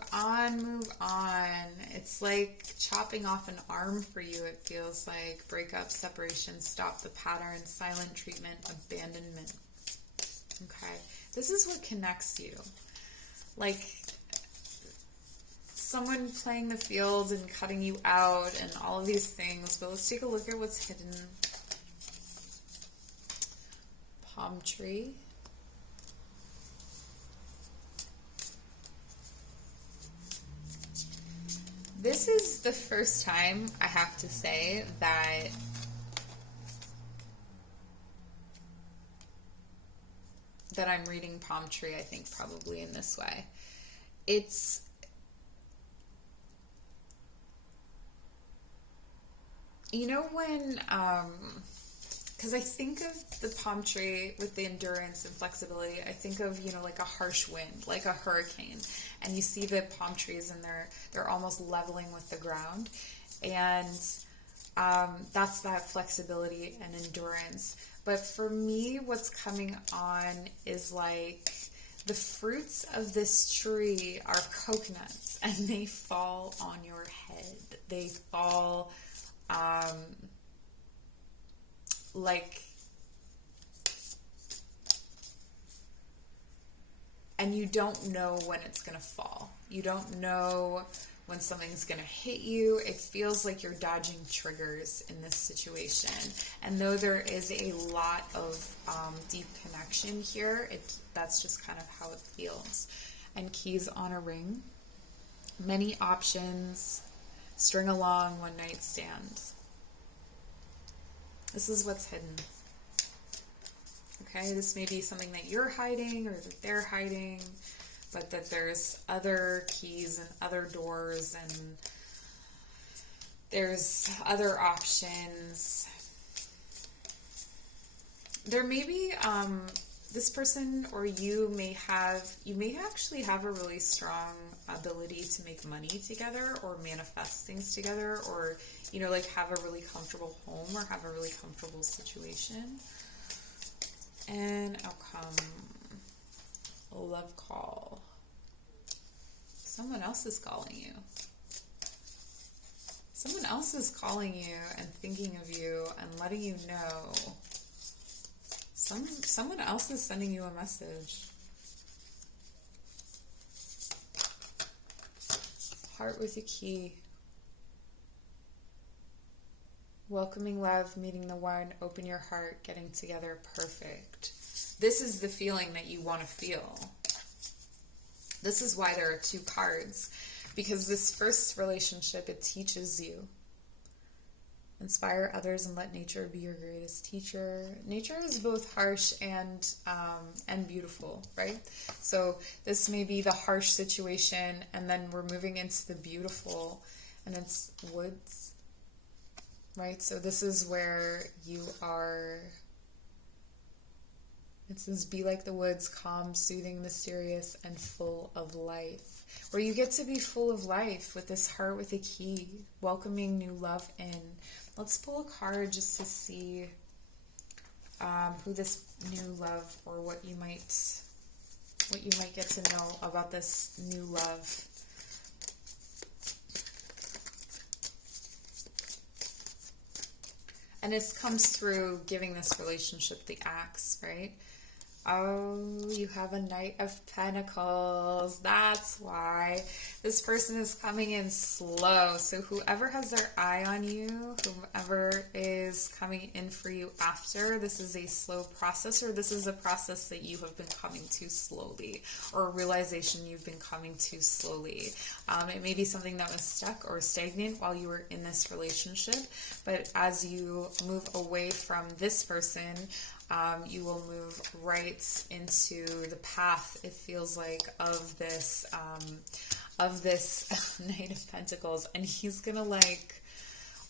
It's like chopping off an arm for you, it feels like. Breakup, separation, stop the pattern, silent treatment, abandonment. Okay. This is what connects you. Like someone playing the field and cutting you out and all of these things. But let's take a look at what's hidden. Palm tree. This is the first time, I have to say, that I'm reading palm tree, I think, probably in this way. It's when, because I think of the palm tree with the endurance and flexibility, I think of, like a harsh wind, like a hurricane. And you see the palm trees and they're almost leveling with the ground. And that's that flexibility and endurance. But for me, what's coming on is like the fruits of this tree are coconuts, and they fall on your head. They fall and you don't know when it's going to fall. You don't know when something's going to hit you. It feels like you're dodging triggers in this situation. And though there is a lot of deep connection here, that's just kind of how it feels. And keys on a ring. Many options. String along, one night stand. This is what's hidden. Okay, this may be something that you're hiding or that they're hiding, but that there's other keys and other doors and there's other options. There may be, this person or you may actually have a really strong ability to make money together or manifest things together, or, like have a really comfortable home or have a really comfortable situation. And outcome, a love call. Someone else is calling you. Someone else is calling you and thinking of you and letting you know. Someone else is sending you a message. Heart with a key. Welcoming love, meeting the one, open your heart, getting together, perfect. This is the feeling that you want to feel. This is why there are two cards. Because this first relationship, it teaches you. Inspire others and let nature be your greatest teacher. Nature is both harsh and beautiful, right? So this may be the harsh situation, and then we're moving into the beautiful, and it's woods. Right? So this is where you are It says, be like the woods, calm, soothing, mysterious, and full of life. Where you get to be full of life with this heart with a key, welcoming new love in. Let's pull a card just to see who this new love, or what you might get to know about this new love. And this comes through giving this relationship the axe, right? Oh, you have a Knight of Pentacles. That's why. This person is coming in slow. So whoever has their eye on you, whoever is coming in for you after, this is a slow process, or this is a process that you have been coming to slowly, or a realization you've been coming to slowly. It may be something that was stuck or stagnant while you were in this relationship, but as you move away from this person, you will move right into the path, it feels like, of this Knight of Pentacles. And he's gonna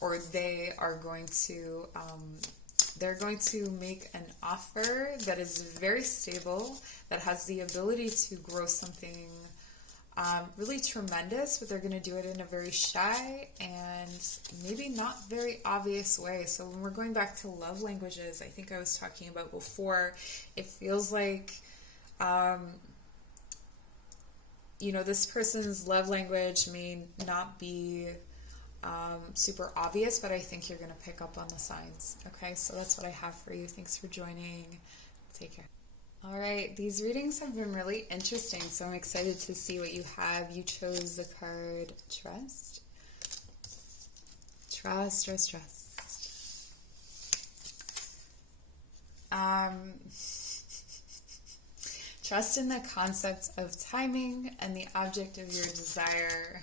or they are going to, they're going to make an offer that is very stable, that has the ability to grow something really tremendous, but they're going to do it in a very shy and maybe not very obvious way. So when we're going back to love languages, I think I was talking about before, it feels like, this person's love language may not be super obvious, but I think you're going to pick up on the signs. Okay, so that's what I have for you. Thanks for joining. Take care. All right, these readings have been really interesting, so I'm excited to see what you have. You chose the card Trust. Trust, trust, trust. Trust in the concept of timing, and the object of your desire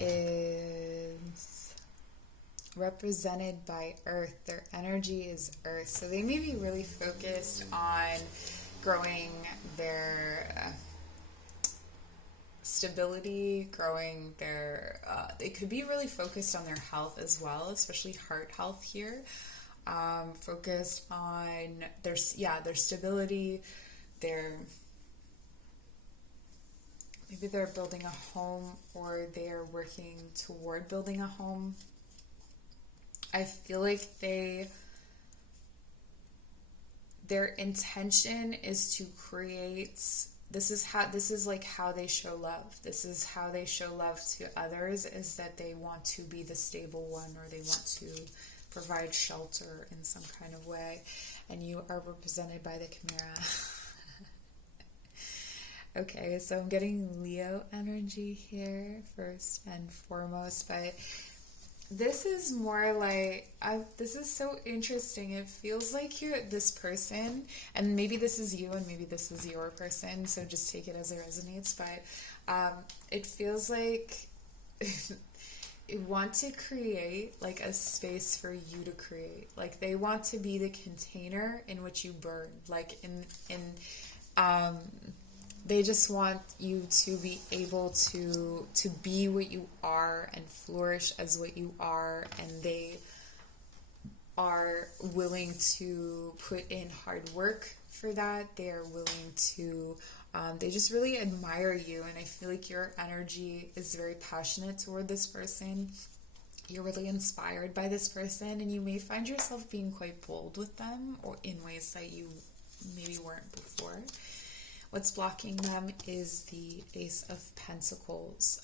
is represented by Earth. Their energy is Earth. So they may be really focused on growing their stability, growing their, they could be really focused on their health as well, especially heart health here. Focused on their stability, maybe they're building a home, or they're working toward building a home. I feel like their intention is to create, this is how they show love. This is how they show love to others, is that they want to be the stable one, or they want to provide shelter in some kind of way. And you are represented by the Chimera. Okay, so I'm getting Leo energy here first and foremost, but this is more like, this is so interesting. It feels like this person, and maybe this is you and maybe this is your person, so just take it as it resonates, but it feels like you want to create like a space for you to create. Like they want to be the container in which you burn. Like they just want you to be able to be what you are and flourish as what you are, and they are willing to put in hard work for that. They are willing to, they just really admire you, and I feel like your energy is very passionate toward this person. You're really inspired by this person, and you may find yourself being quite bold with them, or in ways that you maybe weren't before. What's blocking them is the Ace of Pentacles,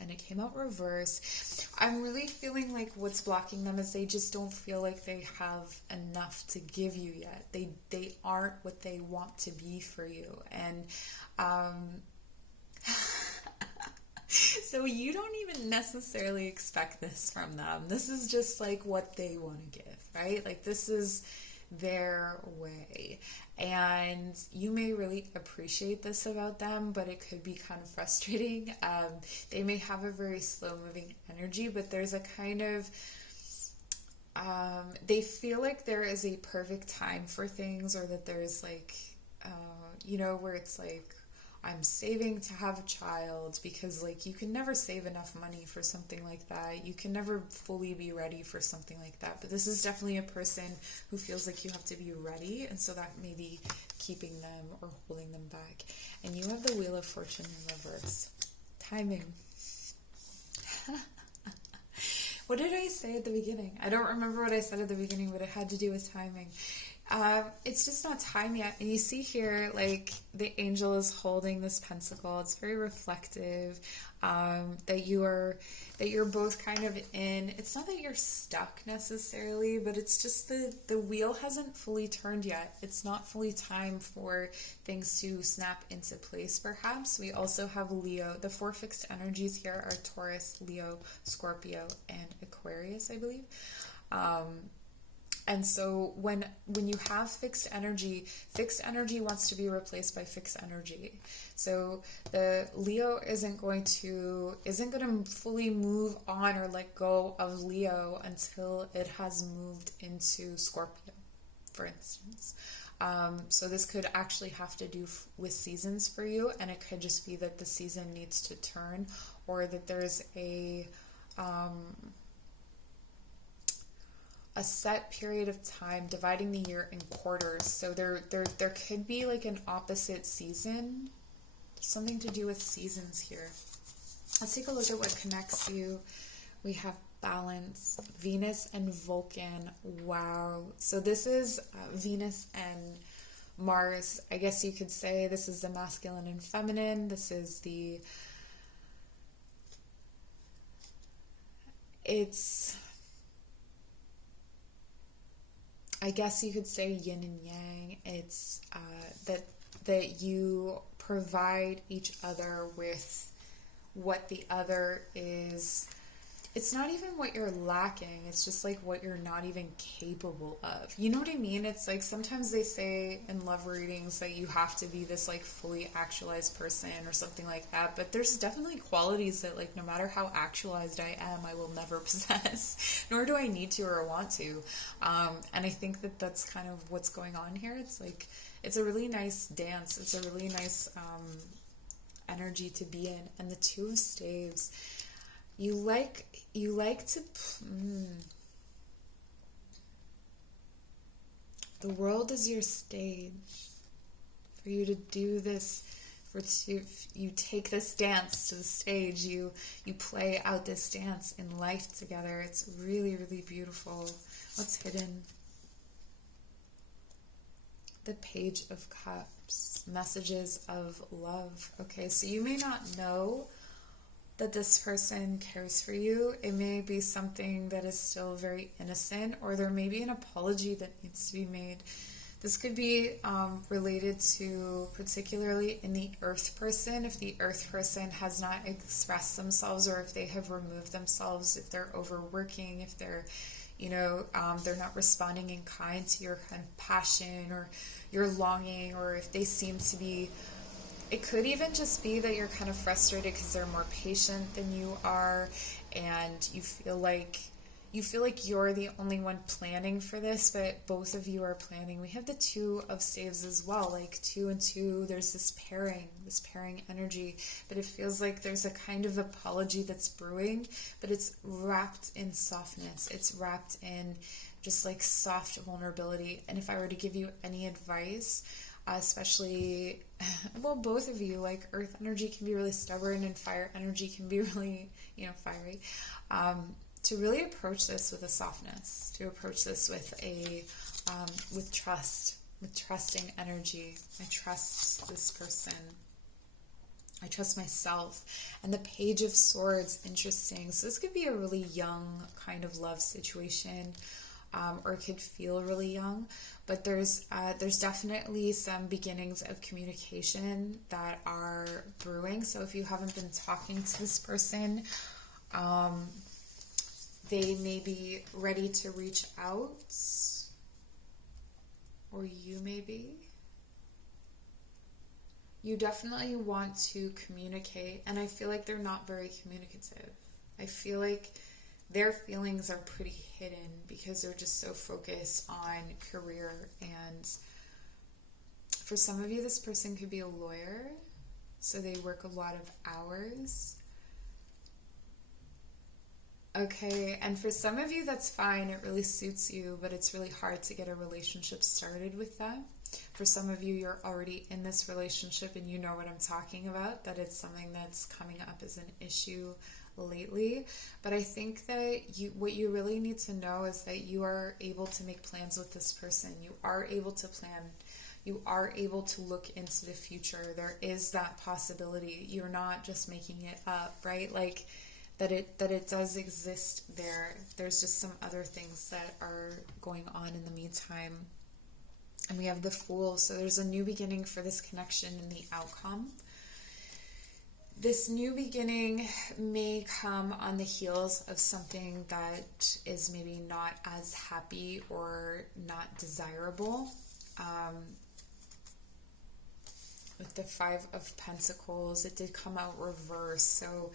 and it came out reverse. I'm really feeling like what's blocking them is they just don't feel like they have enough to give you yet. They aren't what they want to be for you, and so you don't even necessarily expect this from them. This is just like what they want to give, right? Like this is their way, and you may really appreciate this about them, but it could be kind of frustrating. They may have a very slow moving energy, but there's a kind of they feel like there is a perfect time for things, or that there's like where it's like I'm saving to have a child, because like you can never save enough money for something like that. You can never fully be ready for something like that. But this is definitely a person who feels like you have to be ready, and so that may be keeping them or holding them back. And you have the Wheel of Fortune in reverse. Timing. What did I say at the beginning? I don't remember what I said at the beginning, but it had to do with timing. It's just not time yet. And you see here, like, the angel is holding this pentacle. It's very reflective, that you're both kind of in. It's not that you're stuck necessarily, but it's just the wheel hasn't fully turned yet. It's not fully time for things to snap into place, perhaps. We also have Leo. The 4 fixed energies here are Taurus, Leo, Scorpio, and Aquarius, I believe. And so when you have fixed energy wants to be replaced by fixed energy. So the Leo isn't going to fully move on or let go of Leo until it has moved into Scorpio, for instance. So this could actually have to do with seasons for you, and it could just be that the season needs to turn, or that there's a set period of time, dividing the year in quarters. So there could be like an opposite season. There's something to do with seasons here. Let's take a look at what connects you. We have balance, Venus and Vulcan. Wow. So this is Venus and Mars. I guess you could say this is the masculine and feminine. I guess you could say yin and yang. It's that you provide each other with what the other is. It's not even what you're lacking. It's just like what you're not even capable of. You know what I mean? It's like sometimes they say in love readings that you have to be this like fully actualized person or something like that. But there's definitely qualities that like no matter how actualized I am, I will never possess. Nor do I need to or want to. And I think that that's kind of what's going on here. It's like, it's a really nice dance. It's a really nice energy to be in. And the Two of Staves, you like to the world is your stage for you to do this, you take this dance to the stage, you play out this dance in life together. It's really, really beautiful. What's hidden? The Page of Cups, messages of love. Okay, so you may not know that this person cares for you. It may be something that is still very innocent, or there may be an apology that needs to be made. This could be related to, particularly in the Earth person, if the Earth person has not expressed themselves, or if they have removed themselves, if they're overworking, if they're, they're not responding in kind to your kind of passion or your longing, or if they seem to be. It could even just be that you're kind of frustrated because they're more patient than you are, and you feel like you're the only one planning for this, but both of you are planning. We have the Two of Staves as well, like 2 and 2. There's this pairing energy, but it feels like there's a kind of apology that's brewing, but it's wrapped in softness. It's wrapped in just like soft vulnerability. And if I were to give you any advice, especially, well, both of you, like earth energy can be really stubborn and fire energy can be really, fiery, to really approach this with a softness, to approach this with with trusting energy. I trust this person. I trust myself. And the Page of Swords, interesting. So this could be a really young kind of love situation, or it could feel really young, but there's definitely some beginnings of communication that are brewing. So if you haven't been talking to this person, they may be ready to reach out, or you may be. You definitely want to communicate, and I feel like they're not very communicative. I feel like their feelings are pretty hidden because they're just so focused on career. And for some of you, this person could be a lawyer. So they work a lot of hours. Okay, and for some of you that's fine, it really suits you, but it's really hard to get a relationship started with that. For some of you, you're already in this relationship and you know what I'm talking about, that it's something that's coming up as an issue lately. But I think that what you really need to know is that you are able to make plans with this person. You are able to plan. You are able to look into the future. There is that possibility. You're not just making it up, right? Like, that it does exist there. There's just some other things that are going on in the meantime. And we have the Fool. So there's a new beginning for this connection and the outcome. This new beginning may come on the heels of something that is maybe not as happy or not desirable. With the Five of Pentacles, it did come out reverse. So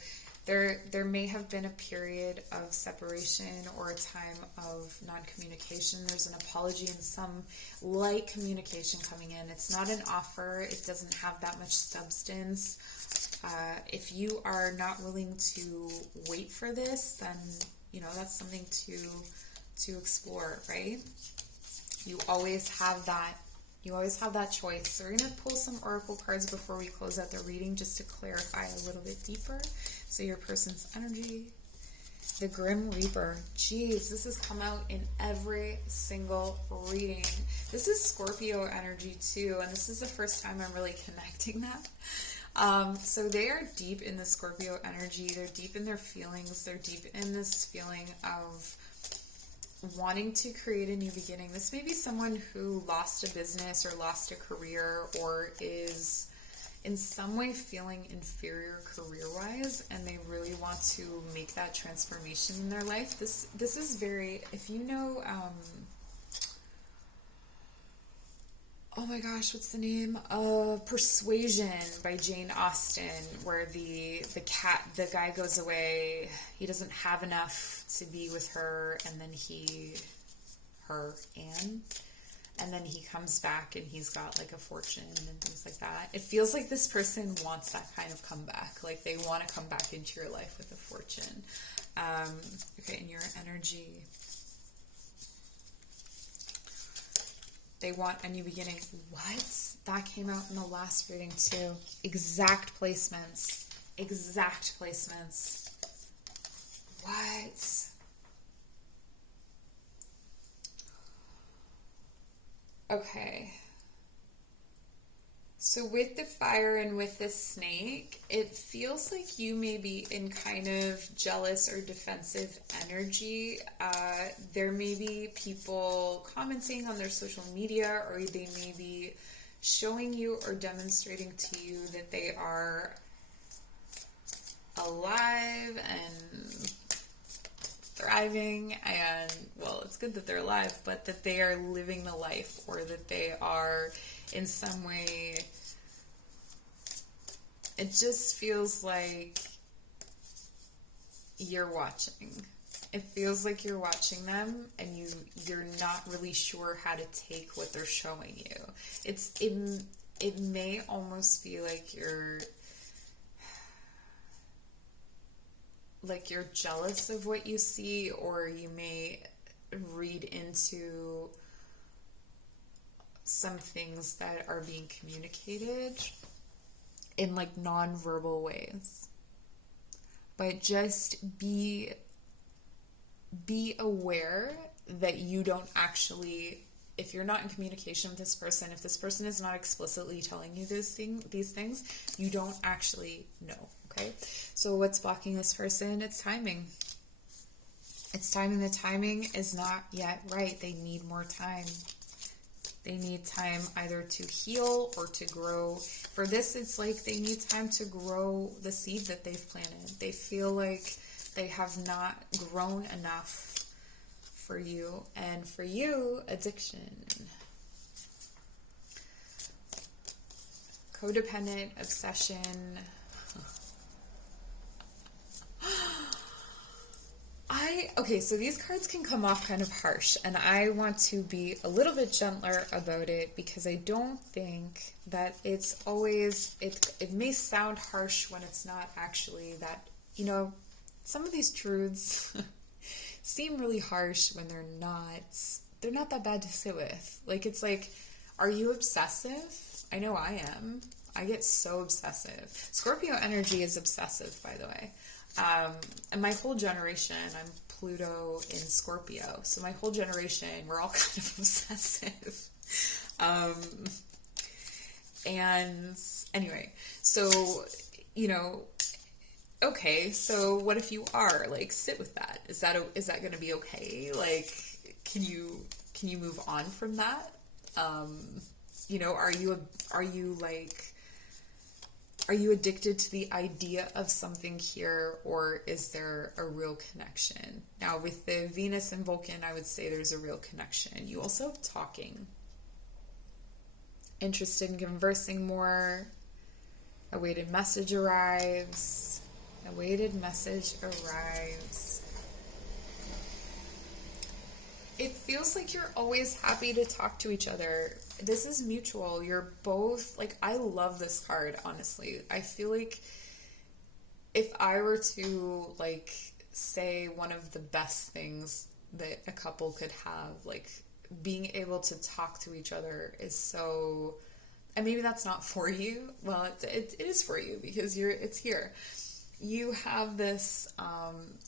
there may have been a period of separation or a time of non-communication. There's an apology and some light communication coming in. It's not an offer. It doesn't have that much substance. If you are not willing to wait for this, then, you know, that's something to explore, right? You always have that. You always have that choice. So we're going to pull some oracle cards before we close out the reading just to clarify a little bit deeper. So your person's energy. The Grim Reaper. Jeez, this has come out in every single reading. This is Scorpio energy too, and this is the first time I'm really connecting that. So they are deep in the Scorpio energy. They're deep in their feelings. They're deep in this feeling of wanting to create a new beginning. This may be someone who lost a business or lost a career or is in some way feeling inferior career-wise, and they really want to make that transformation in their life. This is very, if you know, oh my gosh, what's the name? Persuasion by Jane Austen, where the guy goes away, he doesn't have enough to be with her, and then Anne, and then he comes back and he's got like a fortune and things like that. It feels like this person wants that kind of comeback, like they want to come back into your life with a fortune. Okay, and your energy. They want a new beginning. What? That came out in the last reading too. Exact placements. Exact placements. What? Okay. So with the fire and with the snake, it feels like you may be in kind of jealous or defensive energy. There may be people commenting on their social media, or they may be showing you or demonstrating to you that they are alive and thriving, and, well, it's good that they're alive, but that they are living the life, or that they are in some way, it just feels like you're watching. It feels like you're watching them, and you're not really sure how to take what they're showing you. It may almost be like you're jealous of what you see, or you may read into some things that are being communicated in like non-verbal ways. But just be aware that you don't actually, if you're not in communication with this person, if this person is not explicitly telling you these things, you don't actually know. Okay, so what's blocking this person? It's timing. It's timing. The timing is not yet right. They need more time. They need time either to heal or to grow. For this, it's like they need time to grow the seed that they've planted. They feel like they have not grown enough for you. And for you, addiction. Codependent, obsession. Okay, so these cards can come off kind of harsh, and I want to be a little bit gentler about it because I don't think that it's always, it may sound harsh when it's not actually that, some of these truths seem really harsh when they're not that bad to sit with. Like, it's like, are you obsessive? I know I am. I get so obsessive. Scorpio energy is obsessive, by the way. And my whole generation, I'm Pluto in Scorpio. So my whole generation, we're all kind of obsessive. And anyway, so, okay, so what if you are? Like, sit with that. Is that going to be okay? Like, can you move on from that? Are you addicted to the idea of something here, or is there a real connection? Now, with the Venus and Vulcan, I would say there's a real connection. You also have talking. Interested in conversing more. A weighted message arrives. A weighted message arrives. It feels like you're always happy to talk to each other. This is mutual. You're both, like, I love this card, honestly. I feel like if I were to, like, say one of the best things that a couple could have, like, being able to talk to each other is so, and maybe that's not for you. Well, it is for you because it's here. You have this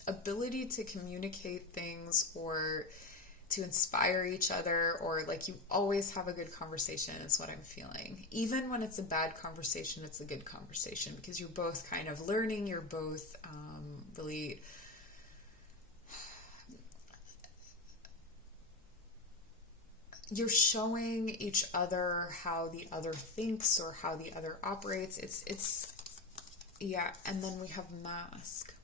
ability to communicate things or to inspire each other, or like you always have a good conversation is what I'm feeling. Even when it's a bad conversation, it's a good conversation because you're both kind of learning, you're both really you're showing each other how the other thinks or how the other operates. It's yeah, and then we have mask.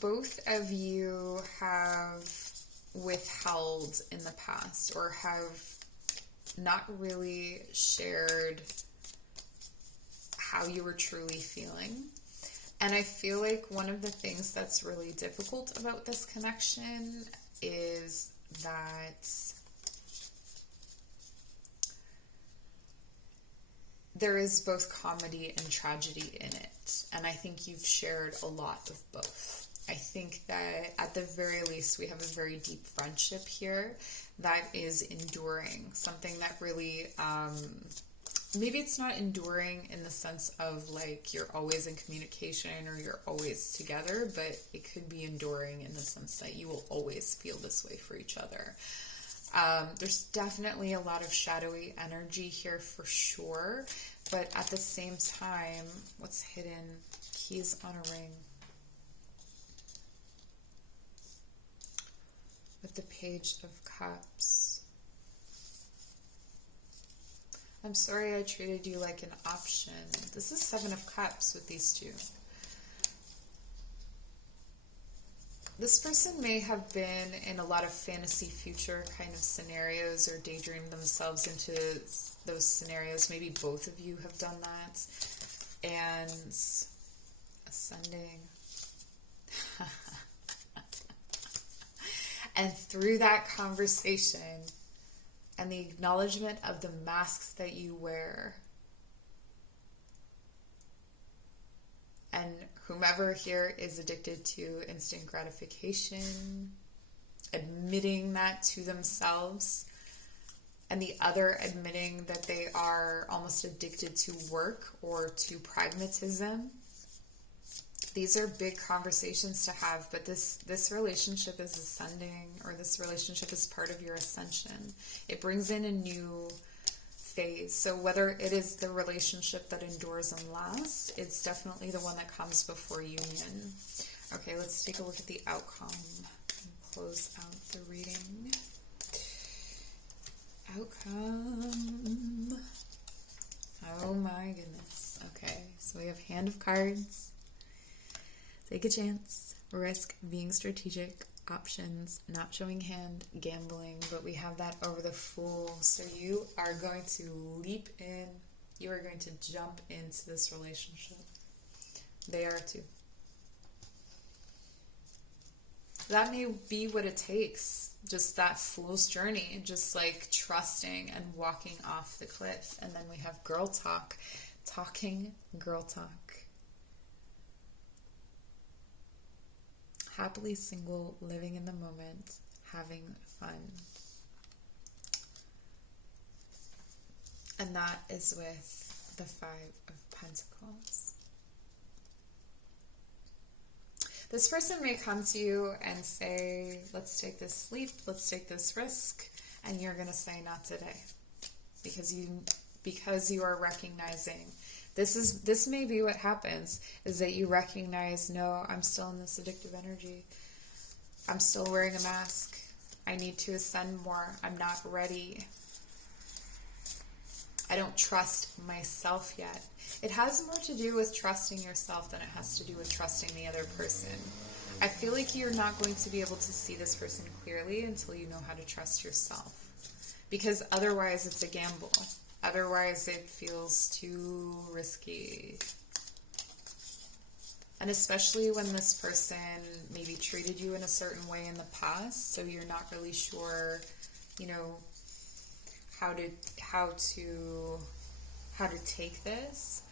Both of you have withheld in the past or have not really shared how you were truly feeling. And I feel like one of the things that's really difficult about this connection is that there is both comedy and tragedy in it. And I think you've shared a lot of both. I think that at the very least, we have a very deep friendship here that is enduring. Something that really, maybe it's not enduring in the sense of like you're always in communication or you're always together, but it could be enduring in the sense that you will always feel this way for each other. There's definitely a lot of shadowy energy here for sure, but at the same time, what's hidden? Keys on a ring. With the Page of Cups. I'm sorry I treated you like an option. This is Seven of Cups with these two. This person may have been in a lot of fantasy future kind of scenarios or daydreamed themselves into those scenarios. Maybe both of you have done that. And ascending. And through that conversation and the acknowledgement of the masks that you wear, and whomever here is addicted to instant gratification, admitting that to themselves, and the other admitting that they are almost addicted to work or to pragmatism. These are big conversations to have, but this relationship is ascending, or this relationship is part of your ascension. It brings in a new phase. So whether it is the relationship that endures and lasts, it's definitely the one that comes before union. Okay, let's take a look at the outcome and close out the reading. Outcome. Oh my goodness. Okay, so we have Hand of Cards. Take a chance, risk, being strategic, options, not showing hand, gambling, but we have that over the Fool. So you are going to leap in, you are going to jump into this relationship. They are too. that may be what it takes. Just that fool's journey, just like trusting and walking off the cliff. And then we have girl talk, talking girl talk. Happily single, living in the moment, having fun. And that is with the Five of Pentacles. This person may come to you and say, let's take this leap, let's take this risk, and you're going to say, not today. Because you are recognizing, this may be what happens, is that you recognize, no, I'm still in this addictive energy. I'm still wearing a mask. I need to ascend more. I'm not ready. I don't trust myself yet. It has more to do with trusting yourself than it has to do with trusting the other person. I feel like you're not going to be able to see this person clearly until you know how to trust yourself. Because otherwise it's a gamble. Otherwise it feels too risky. And especially when this person maybe treated you in a certain way in the past, so you're not really sure, how to take this.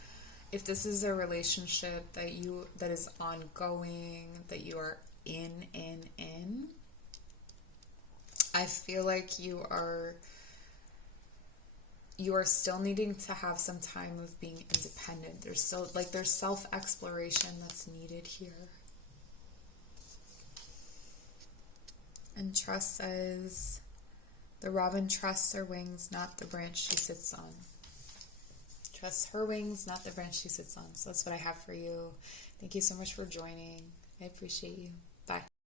If this is a relationship that is ongoing, that you are in, I feel like you are still needing to have some time of being independent. There's self-exploration that's needed here. And trust says, the robin trusts her wings, not the branch she sits on. Trust her wings, not the branch she sits on. So that's what I have for you. Thank you so much for joining. I appreciate you. Bye.